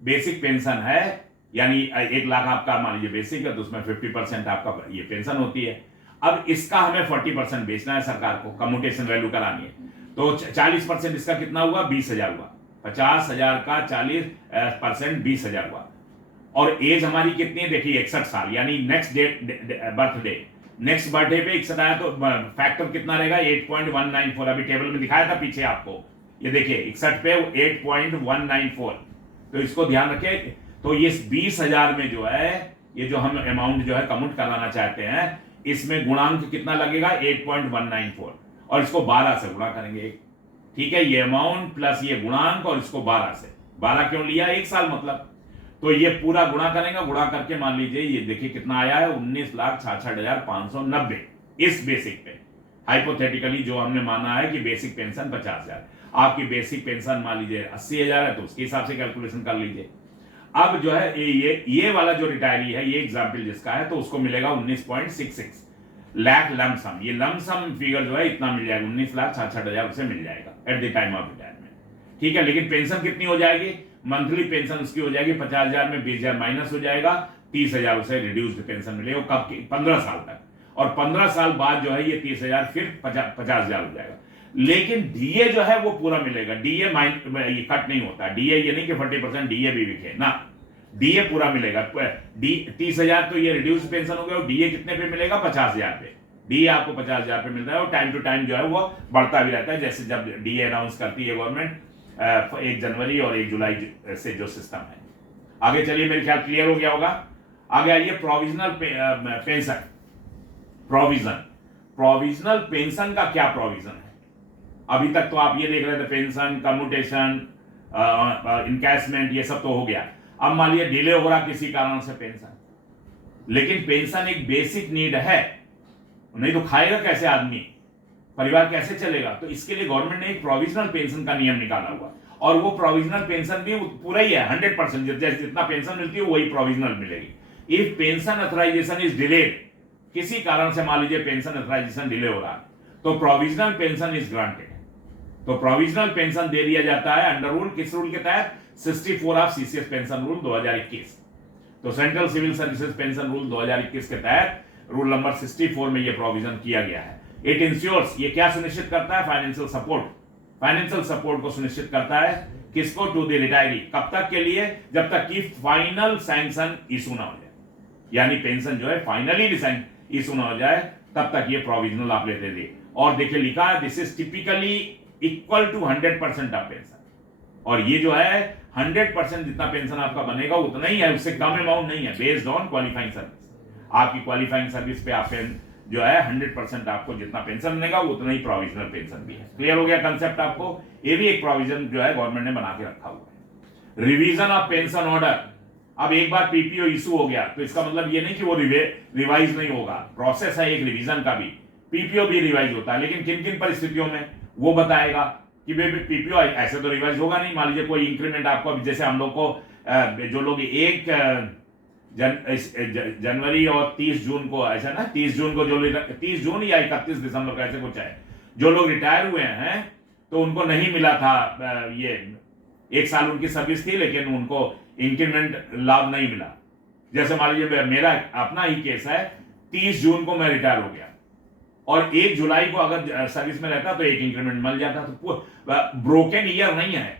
बेसिक पेंशन है, यानी 1 लाख आपका मान लीजिए बेसिक है, तो उसमें 50% आपका ये पेंशन होती है। अब इसका हमें 40% बेचना है सरकार को, कम्यूटेशन वैल्यू करानी है, तो 40% इसका कितना हुआ, 20,000 हुआ। 50,000 का 40% 20,000 हुआ। और एज हमारी कितनी है, देखिए 61 साल, यानी नेक्स्ट बर्थडे, नेक्स्ट बर्थडे पे 61 आया तो फैक्टर कितना रहेगा, 8.194। अभी टेबल में दिखाया था पीछे आपको, ये देखिए 61 पे 8.194, तो इसको ध्यान रखें। तो ये 20,000 में जो है, ये जो हम अमाउंट जो है कम्यूट कराना चाहते हैं, इसमें गुणांक कितना लगेगा, 8.194, और इसको 12 से गुणा करेंगे, ठीक है। ये अमाउंट प्लस ये गुणांक, और इसको 12 से, 12 क्यों लिया, 1 साल मतलब, तो ये पूरा गुणा करेंगे। गुणा करके मान लीजिए ये देखिए कितना आया है, 19,66,590 इस बेसिक पे। हाइपोथेटिकली जो हमने माना है कि बेसिक पेंशन 50,000, आपकी बेसिक पेंशन मान लीजिए 80,000 है, तो उसके हिसाब से कैलकुलेशन कर लीजिए। अब जो है ये वाला जो रिटायरी है, ये एग्जाम्पल जिसका है, तो उसको मिलेगा 19.66 लाख लमसम। ये लमसम फिगर जो है इतना मिल जाएगा, 19,66,000 उसे मिल जाएगा at the time of retirement, ठीक है। लेकिन पेंशन कितनी हो जाएगी, मंथली पेंशन उसकी हो जाएगी 50,000 में 20,000 माइनस हो जाएगा, 30,000 उसे रिड्यूस्ड पेंशन मिलेगा। कब की, 15 साल तक, और 15 साल बाद जो है ये 30,000 फिर 50,000 हो जाएगा। लेकिन डीए जो है वो पूरा मिलेगा। डीए ये कट नहीं होता, डीए ये नहीं कि 40% डीए भी दिखे ना, डीए पूरा मिलेगा। 30,000 तो ये रिड्यूस्ड पेंशन हो गया, और डीए कितने पे मिलेगा, 50,000 पे। डीए आपको 50,000 पे मिलता है, और टाइम टू टाइम जो है वो बढ़ता भी रहता है, जैसे जब डीए अनाउंस करती है गवर्नमेंट 1 जनवरी और 1 जुलाई से जो सिस्टम है। आगे चलिए, मेरे ख्याल क्लियर हो गया होगा। आगे आइए प्रोविजनल पेंशन। प्रोविजनल पेंशन का क्या प्रोविजन है। अभी तक तो आप ये देख रहे थे पेंशन, कम्यूटेशन, इनकैशमेंट, ये सब तो हो गया। अब मान लीजिए डिले हो रहा किसी कारण से पेंशन, लेकिन पेंशन एक बेसिक नीड है, नहीं तो खाएगा कैसे आदमी, परिवार कैसे चलेगा। तो इसके लिए गवर्नमेंट ने एक प्रोविजनल पेंशन का नियम निकाला हुआ, और वो प्रोविजनल पेंशन भी पूरा ही है 100%, जितना पेंशन मिलती है वही प्रोविजनल मिलेगी। If pension authorisation is delayed, किसी कारण से मान लीजिए पेंशन अथराइजेशन डिले हो रहा है, तो प्रोविजनल पेंशन इज ग्रांटेड। तो प्रोविजनल पेंशन दे दिया जाता है अंडर रूल, किस रूल के तहत, 64 ऑफ सीसीएस पेंशन रूल 2021। तो central civil services pension rule 2021 के तहत रूल नंबर 64 में यह प्रोविजन किया गया है। इट इंश्योर्स, ये क्या सुनिश्चित करता है, फाइनेंशियल सपोर्ट, फाइनेंशियल सपोर्ट को सुनिश्चित करता है किसको, टू द रिटायरी, कब तक के लिए, जब तक कि फाइनल सैंक्शन इशू ना हो जाए, यानी पेंशन जो है फाइनली इशू ना हो जाए तब तक ये प्रोविजनल आप लेते थे। और देखिए लिखा है this is typically equal to 100% of pension, और ये जो है 100% जितना पेंशन आपका बनेगा उतना ही है, उससे कम अमाउंट नहीं है, बेस्ड ऑन क्वालिफाइंग सर्विस। आपकी क्वालिफाइंग सर्विस पे आप जो है 100% आपको जितना पेंशन मिलेगा उतना ही प्रोविजनल पेंशन भी है। क्लियर हो गया कंसेप्ट आपको, ये भी एक प्रोविजन जो है गवर्नमेंट ने बना के रखा हुआ है। रिवीजन ऑफ पेंशन ऑर्डर, अब एक बार पीपीओ इशू हो गया तो इसका मतलब ये नहीं कि वो रिवाइज नहीं होगा, प्रोसेस है एक रिवीजन का भी, पीपीओ भी रिवाइज होता है, लेकिन किन किन परिस्थितियों में वो बताएगा कि पीपीओ ऐसे तो रिवाइज होगा नहीं। मान लीजिए कोई इंक्रीमेंट आपको, जैसे हम लोग को जो लोग 1 जनवरी और 30 जून को, ऐसा ना 30 जून को, जो 30 जून या 31 दिसंबर का ऐसे कुछ है, जो लोग रिटायर हुए हैं तो उनको नहीं मिला था, ये 1 साल उनकी सर्विस थी लेकिन उनको इंक्रीमेंट लाभ नहीं मिला। जैसे मान लीजिए मेरा अपना ही केस है, 30 जून को मैं रिटायर हो गया और 1 जुलाई को अगर सर्विस में रहता तो 1 इंक्रीमेंट मिल जाता। तो ब्रोकन ईयर नहीं है,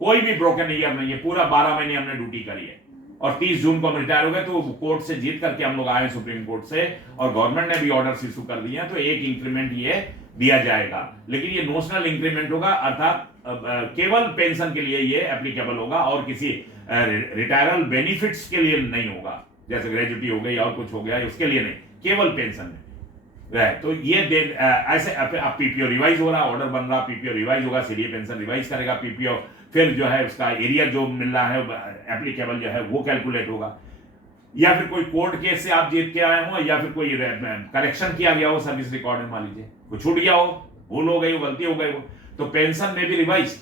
कोई भी ब्रोकन ईयर नहीं है, पूरा 12 महीने हमने ड्यूटी करी है और 30 जून को हम रिटायर हो गए। तो कोर्ट से जीत करके हम लोग आए सुप्रीम कोर्ट से, और गवर्नमेंट ने भी ऑर्डर इशू कर दिए हैं, तो 1 इंक्रीमेंट ये दिया जाएगा, लेकिन ये नोशनल इंक्रीमेंट होगा, अर्थात केवल पेंशन के लिए ये एप्लीकेबल होगा और किसी रिटायरल बेनिफिट्स के लिए नहीं होगा, जैसे ग्रेजुटी हो गई और कुछ हो गया, उसके लिए नहीं, केवल पेंशन में। तो ये ऐसे अब पीपीओ रिवाइज हो रहा, ऑर्डर बन रहा, पीपीओ रिवाइज होगा, सीडीए पेंशन रिवाइज करेगा पीपीओ, फिर जो है उसका एरिया जो मिल रहा है एप्लीकेबल जो है वो कैलकुलेट होगा, या फिर कोई कोर्ट केस से आप जीत के आए हो, या फिर कोई करेक्शन किया गया हो सर्विस रिकॉर्ड में, मान लीजिए कुछ छूट गया हो, भूल हो गई हो, गलती हो गई हो, तो पेंशन में भी रिवाइज,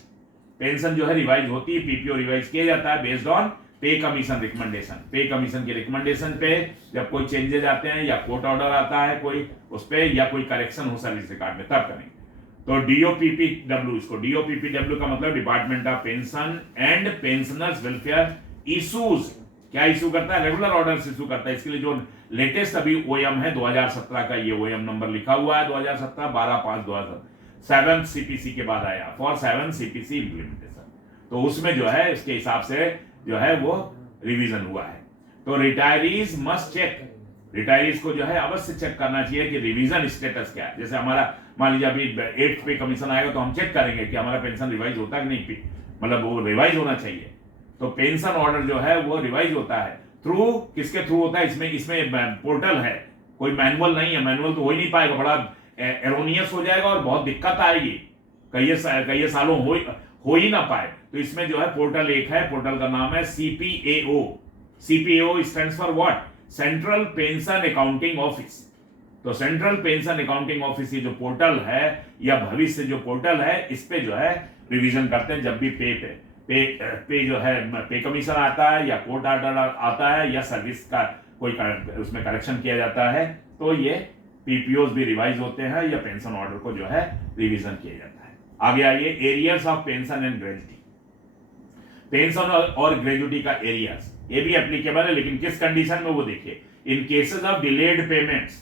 पेंशन जो है रिवाइज होती है, पीपीओ रिवाइज किया जाता है बेस्ड ऑन पे कमीशन रिकमेंडेशन। पे कमीशन के रिकमेंडेशन पे जब कोई चेंजेस आते हैं या कोर्ट ऑर्डर आता है कोई उस पे, या कोई करेक्शन हो सर्विस रिकॉर्ड में, तब करेंगे। तो डीओपीपीडब्ल्यू, इसको डीओपीपीडब्ल्यू का मतलब department of pension and pensioners welfare issues, क्या इशू करता है, रेगुलर ऑर्डर्स इशू करता है। इसके लिए जो लेटेस्ट अभी ओएम है 2017 का, ये ओएम नंबर लिखा हुआ है 2017 12/5/2017, 7 सीपीसी के बाद आया, फॉर 7 सीपीसी इंप्लीमेंटेशन। तो उसमें जो है इसके हिसाब से जो है वो रिवीजन हुआ है। तो रिटायरीज मस्ट चेक, रिटायरीज को जो है अवश्य चेक करना चाहिए कि रिवीजन स्टेटस क्या है। जैसे हमारा मान लीजिए अभी 8th पे कमीशन आएगा तो हम चेक करेंगे कि हमारा पेंशन रिवाइज होता है कि नहीं, मतलब वो रिवाइज होना चाहिए। तो पेंशन ऑर्डर जो है वो रिवाइज होता है थ्रू, किसके थ्रू होता है, इसमें पोर्टल है, कोई मैनुअल नहीं है, मैनुअल तो हो ही नहीं पाएगा, बड़ा एरोनियस हो जाएगा और बहुत दिक्कत आएगी, कई सालों हो ही ना पाए। तो इसमें जो है पोर्टल एक है, पोर्टल का नाम है CPAO। CPAO stands for what, central pension accounting office. तो सेंट्रल पेंशन अकाउंटिंग ऑफिस ये जो पोर्टल है या भविष्य जो पोर्टल है, इस पे जो है रिवीजन करते हैं जब भी पे जो है पे कमीशन आता है या कोर्ट ऑर्डर आता है या सर्विस का कोई उसमें करेक्शन किया जाता है, तो ये पीपीओज भी रिवाइज होते हैं या पेंशन ऑर्डर को जो है रिवीजन किया जाता है। आगे आइए, arrears of pension and gratuity. Pension और ग्रेजुटी का एरियर्स ये भी एप्लीकेबल है, लेकिन किस कंडीशन में वो देखिए, इन केसेस ऑफ डिलेड पेमेंट्स,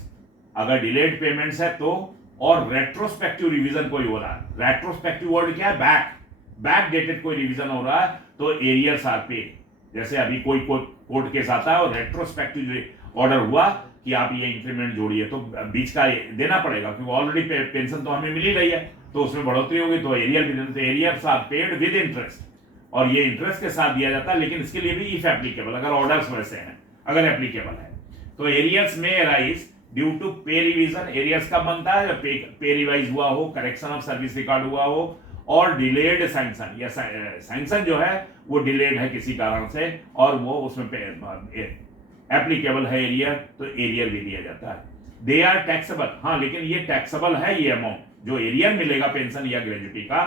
अगर डिलेड पेमेंट्स है तो, और रेट्रोस्पेक्टिव रिवीजन कोई हो रहा है, रेट्रोस्पेक्टिव वर्ड क्या है, बैक डेटेड कोई रिवीजन हो रहा है, तो एरियर्स आर पेड। जैसे अभी कोई कोर्ट केस आता है और रेट्रोस्पेक्टिव ऑर्डर हुआ कि आप ये इंक्रीमेंट जोड़िए, तो बीच का देना पड़ेगा क्योंकि ऑलरेडी पेंशन तो हमें मिल ही रही है, तो उसमें बढ़ोतरी होगी, तो arrears are paid with interest, और ये इंटरेस्ट के साथ दिया जाता है, लेकिन इसके लिए भी इफ एप्लीकेबल, अगर ऑर्डर्स वैसे हैं, अगर एप्लीकेबल है तो एरियर्स में अराइज ड्यू टू पे रिवीजन। एरियर्स कब बनता है, जब पे रिवाइज हुआ हो, करेक्शन ऑफ सर्विस रिकॉर्ड हुआ हो, और डिलेड सैंक्शन, या सैंक्शन जो है वो डिलेड है किसी कारण से, और वो उसमें एप्लीकेबल है एरियर तो एरियर भी दिया जाता है। दे आर टैक्सेबल, हाँ लेकिन ये टैक्सेबल है, ये अमाउंट जो एरियर मिलेगा पेंशन या ग्रेजुटी का,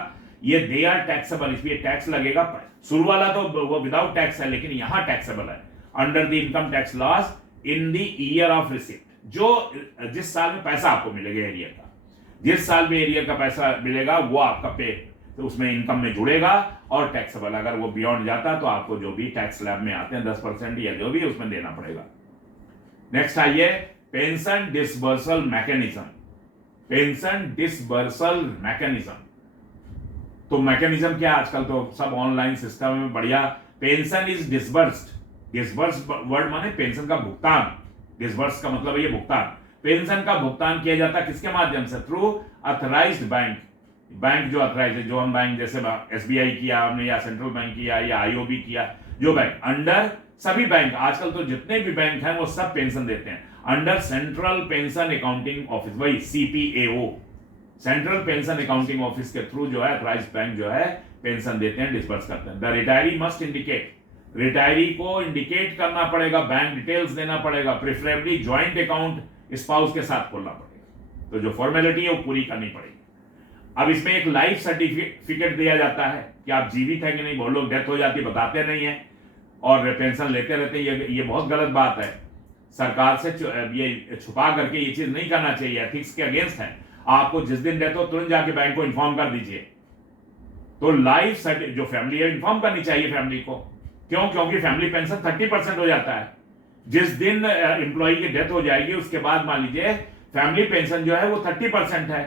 ये दे आर टैक्सेबल, इसमें टैक्स लगेगा। शुरू वाला तो वो विदाउट टैक्स है, लेकिन यहां टैक्सेबल है under the income tax laws in the year of receipt. जो जिस साल में पैसा आपको मिलेगा एरियर का, जिस साल में एरियर का पैसा मिलेगा वो आपका पे तो उसमें इनकम में जुड़ेगा और टैक्सेबल। अगर वो बियॉन्ड जाता तो आपको जो भी टैक्स स्लैब में आते हैं 10% या जो भी उसमें देना पड़ेगा। नेक्स्ट आइए pension disbursal mechanism. Pension disbursal mechanism, तो मैकेनिज्म क्या, आजकल तो सब ऑनलाइन सिस्टम में बढ़िया। Pension is disbursed, disburse word माने पेंशन का भुगतान, डिसबर्स का मतलब है ये भुगतान। पेंशन का भुगतान किया जाता है किसके माध्यम से, थ्रू अथराइज्ड बैंक। बैंक जो अथराइज है, जो हम बैंक जैसे एसबीआई किया हमने या सेंट्रल बैंक किया या आईओबी किया, जो बैंक अंडर सभी बैंक, आजकल तो जितने भी बैंक हैं वो सब पेंशन देते हैं under central pension accounting office, वही CPAO, central pension accounting office के थ्रू जो है अथराइज बैंक जो है पेंशन देते हैं, डिस्बर्स करते हैं। The retiree must indicate, retiree को इंडिकेट करना पड़ेगा, बैंक डिटेल्स देना पड़ेगा, प्रेफरेबली ज्वाइंट अकाउंट स्पाउस के साथ खोलना पड़ेगा, तो जो फॉर्मेलिटी है वो पूरी करनी पड़ेगी। अब इसमें एक लाइफ सर्टिफिकेट दिया जाता है कि आप जीवित हैं कि नहीं, बहुत लोग डेथ हो जाती बताते नहीं है और पेंशन लेते रहते हैं, ये बहुत गलत बात है। सरकार से ये छुपा करके ये चीज नहीं करना चाहिए, एथिक्स के अगेंस्ट है। आपको जिस दिन डेथ हो तुरंत जाके बैंक को इन्फॉर्म कर दीजिए। तो लाइफ सर्टिफिकेट जो फैमिली है इन्फॉर्म करनी चाहिए फैमिली को, क्यों, क्योंकि फैमिली पेंशन 30% हो जाता है। जिस दिन एम्प्लॉय की डेथ हो जाएगी उसके बाद मान लीजिए फैमिली पेंशन जो है वो 30% है।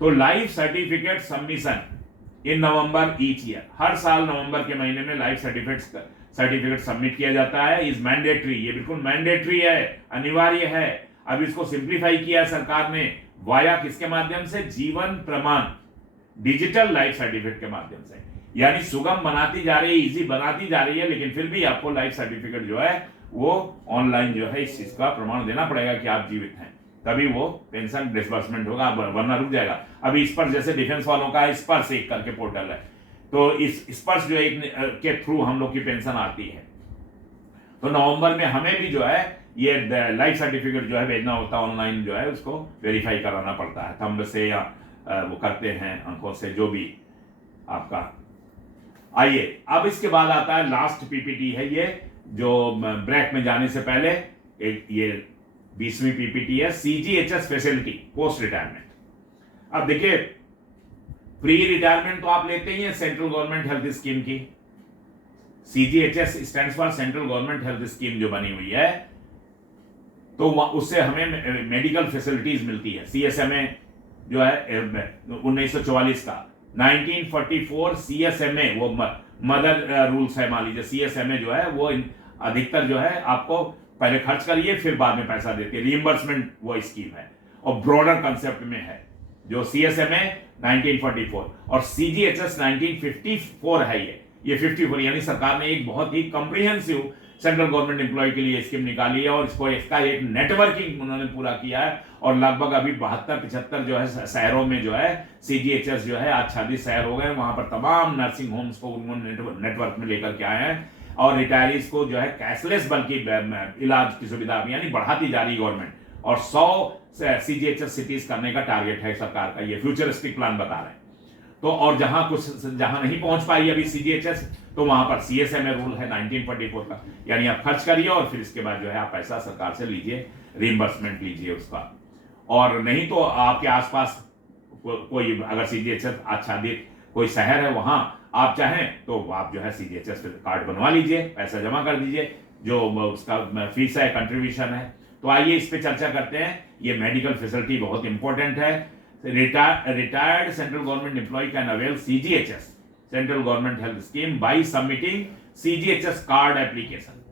तो life certificate submission in November each year, हर साल नवंबर के महीने में लाइफ सर्टिफिकेट सबमिट किया जाता है। इज मैंडेटरी, ये बिल्कुल मैंडेटरी है, अनिवार्य है। अब इसको सिंप्लीफाई किया है सरकार ने वाया किसके माध्यम से, जीवन प्रमाण डिजिटल लाइफ सर्टिफिकेट के माध्यम से, यानी सुगम बनाती जा रही है, इजी बनाती जा रही है, लेकिन फिर भी आपको लाइफ सर्टिफिकेट जो है वो ऑनलाइन जो है इस चीज का प्रमाण देना पड़ेगा कि आप जीवित हैं, तभी वो पेंशन डिस्बर्समेंट होगा, वरना रुक जाएगा। अभी स्पर्श जैसे डिफेंस वालों का स्पर्श एक करके पोर्टल है, तो इस स्पर्श जो एक के थ्रू हम लोग की पेंशन आती है। तो नवंबर में हमें भी जो है ये लाइफ सर्टिफिकेट जो है भेजना होता है ऑनलाइन, जो है उसको वेरीफाई कराना पड़ता है, थंब से या वो करते हैं आंखों से, जो भी आपका। आइए अब इसके बाद आता है लास्ट पीपीटी है, ये जो ब्रेक में जाने से पहले एक ये 20वीं पीपीटी है, सीजीएचएस फैसिलिटी पोस्ट रिटायरमेंट। अब देखिए प्री रिटायरमेंट तो आप लेते ही हैं सेंट्रल गवर्नमेंट हेल्थ स्कीम की, CGHS stands for central government health scheme जो बनी हुई है, तो उससे हमें मेडिकल फैसिलिटीज मिलती है। सीएसएमए जो है 1944 का, 1944 सीएसएमए वो मदर रूल्स है, मान लीजिए सीएसएमए जो है वो अधिकतर जो है आपको पहले खर्च करिए फिर बाद में पैसा देती है, रीइंबर्समेंट वो स्कीम है और ब्रॉडर कंसेप्ट में है। जो सीएसएमए 1944 और सीजीएचएस 1954 है, ये 54, यानी सरकार ने एक बहुत ही कॉम्प्रिहेंसिव सेंट्रल गवर्नमेंट एम्प्लॉय के लिए स्कीम निकाली है और इसको इसका एक नेटवर्किंग उन्होंने पूरा किया है और लगभग अभी 72-75 जो है शहरों में जो है सीजीएचएस जो है आच्छादित शहर हो गए, वहां पर तमाम नर्सिंग होम्स को उन्होंने नेटवर्क में लेकर के आए हैं और रिटायरीज को जो है कैशलेस बल्कि इलाज की सुविधा यानी बढ़ाती जा रही गवर्नमेंट, और 100 सीजीएचएस सिटीज करने का टारगेट है सरकार का, ये फ्यूचरिस्टिक प्लान बता रहे हैं। तो और जहां नहीं पहुंच पाई अभी सीजीएचएस, तो वहां पर सीएसएमए रूल है 1944 का, यानी आप खर्च करिए और फिर इसके बाद जो है आप पैसा सरकार से लीजिए, रीइंबर्समेंट लीजिए उसका। और नहीं तो आपके आसपास कोई अगर सीजीएचएस आच्छादित कोई शहर है वहां आप चाहें तो आप जो है सीजीएचएस कार्ड बनवा लीजिए, पैसा जमा कर दीजिए, जो उसका फीस है कंट्रीब्यूशन है। तो आइए इस पे चर्चा करते हैं। ये मेडिकल फैसिलिटी बहुत इंपॉर्टेंट है। Retired central government employee can avail CGHS central government health scheme by submitting CGHS card application.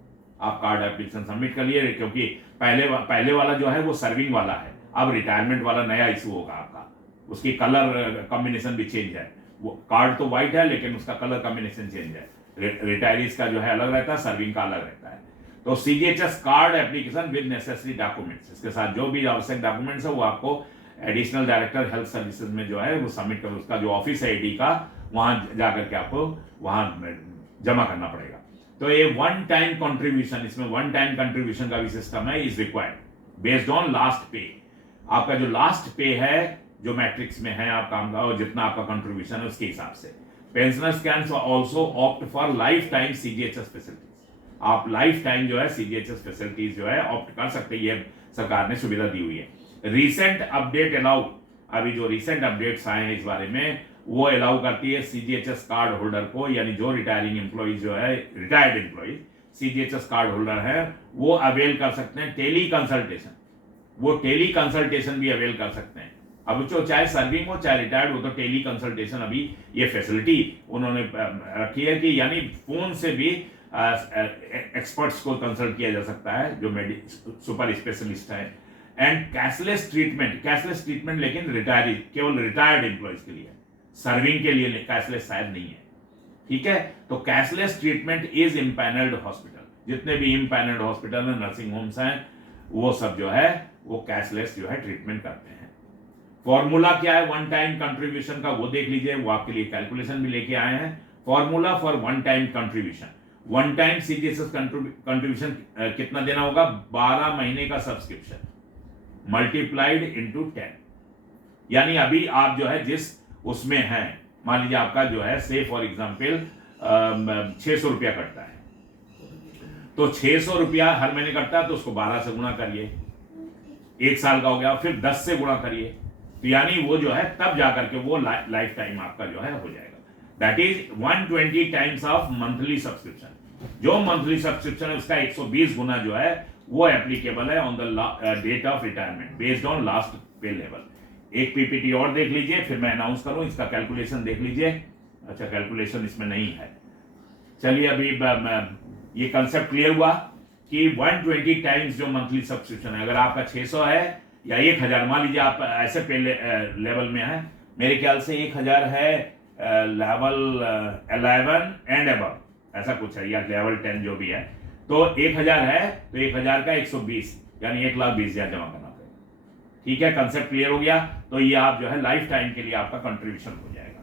आप कार्ड एप्लीकेशन सबमिट कर लिए, क्योंकि पहले वाला जो है वो सर्विंग वाला है, अब रिटायरमेंट वाला नया इशू होगा आपका, उसकी कलर कॉम्बिनेशन भी चेंज है। वो कार्ड तो व्हाइट है लेकिन उसका कलर कॉम्बिनेशन चेंज है, रिटायरीज का जो है अलग रहता है, सर्विंग का अलग रहता है। तो CGHS card application with necessary documents, इसके साथ जो भी आवश्यक डॉक्यूमेंट्स है वो आपको एडिशनल डायरेक्टर हेल्थ सर्विसेज में जो है वो सबमिट कर, उसका जो ऑफिस है एडी का, वहां जाकर के आपको वहां जमा करना पड़ेगा। तो ये वन टाइम कंट्रीब्यूशन, इसमें वन टाइम कंट्रीब्यूशन का भी सिस्टम है, is required based on last पे। आपका जो लास्ट पे है, जो मैट्रिक्स में है आप काम का, और जितना आपका कंट्रीब्यूशन है उसके हिसाब से। Pensioners can also opt for life time CGHS facilities. आप लाइफ टाइम जो है सीजीएचएस फैसिलिटीज जो है ऑप्ट कर सकते हैं, ये सरकार ने सुविधा दी हुई है। रिसेंट अपडेट अलाउ, अभी जो रिसेंट अपडेट्स आए हैं इस बारे में, वो अलाउ करती है सीजीएचएस कार्ड होल्डर को, यानी जो रिटायरिंग एम्प्लॉइज जो है, retired employees CGHS card holder है, वो अवेल कर सकते हैं टेली कंसल्टेशन। वो टेली कंसल्टेशन भी अवेल कर सकते हैं। अब जो चाहे सर्विंग हो चाहे रिटायर्ड हो, तो टेली कंसल्टेशन अभी ये फैसिलिटी उन्होंने रखी है कि यानी फोन से भी एक्सपर्ट्स को कंसल्ट किया जा सकता है जो सुपर स्पेशलिस्ट है। And cashless treatment, cashless treatment लेकिन रिटायरी, केवल रिटायर्ड एम्प्लॉयज के लिए, सर्विंग के लिए कैशलेस शायद नहीं है, ठीक है। तो cashless treatment is empanelled hospital, जितने भी इम्पैनल्ड हॉस्पिटल है, नर्सिंग होम्स हैं, वो सब जो है वो कैशलेस जो है ट्रीटमेंट करते हैं। फॉर्मूला क्या है वन टाइम कंट्रीब्यूशन का, वो देख लीजिए, वो आपके लिए कैलकुलेशन भी लेके आए हैं। Formula for one time contribution, one time CGHS contribution कितना देना होगा, 12 महीने का सब्सक्रिप्शन मल्टीप्लाइड इनटू 10। यानी अभी आप जो है जिस उसमें है, मान लीजिए आपका जो है से फॉर एग्जाम्पल 600 रुपया कटता है, तो 600 रुपया हर महीने कटता है, तो उसको 12 से गुणा करिए, 1 साल का हो गया, फिर 10 से गुणा करिए, तो यानी वो जो है तब जाकर के वो लाइफ टाइम आपका जो है हो जाएगा। That is 120 times of monthly subscription. जो मंथली सब्सक्रिप्शन है उसका 120 गुना जो है वो एप्लीकेबल है on the date of retirement based on last pay level. एक पीपीटी और देख लीजिए, फिर मैं अनाउंस करूं, इसका कैलकुलेशन देख लीजिए। अच्छा, कैलकुलेशन इसमें नहीं है। चलिए, अभी ये कंसेप्ट क्लियर हुआ कि 120 टाइम्स जो मंथली सब्सक्रिप्शन है, अगर आपका 600 है या 1000, मान लीजिए आप ऐसे पे लेवल में है, मेरे ख्याल से 1000 है लेवल 11 एंड अबव, ऐसा कुछ है, या लेवल 10 जो भी है, तो 1000 है, तो 1000 का 120 यानी 1,20,000 जमा करना पड़ेगा। ठीक है, कंसेप्ट क्लियर हो गया। तो ये आप जो है लाइफ टाइम के लिए आपका कंट्रीब्यूशन हो जाएगा।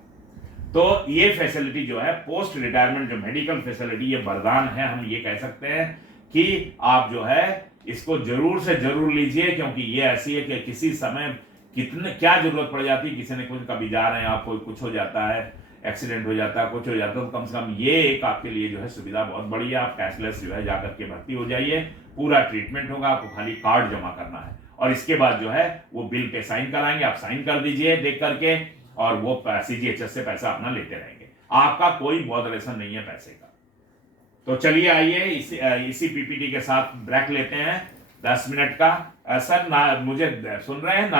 तो ये फैसिलिटी जो है पोस्ट रिटायरमेंट जो मेडिकल फैसिलिटी, ये वरदान है, हम ये कह सकते हैं कि आप जो है इसको जरूर से जरूर लीजिए, क्योंकि ये ऐसी है कि किसी समय कितने क्या जरूरत पड़ जाती है, किसी ने कुछ, कभी जा रहे हैं आप, कोई कुछ हो जाता है, एक्सीडेंट हो जाता है, कुछ हो जाता है, तो कम से कम ये एक आपके लिए जो है सुविधा बहुत बड़ी है। आप कैशलेस जो है जाकर के भर्ती हो जाइए, पूरा ट्रीटमेंट होगा, आपको खाली कार्ड जमा करना है और इसके बाद जो है वो बिल पे साइन कराएंगे, आप साइन कर दीजिए देख करके, और वो सीजीएचएस से पैसा अपना लेते रहेंगे, आपका कोई बॉदरेशन नहीं है पैसे का। तो चलिए आइए इसी पीपीटी के साथ ब्रेक लेते हैं 10 मिनट का। सर ना मुझे सुन रहे हैं ना?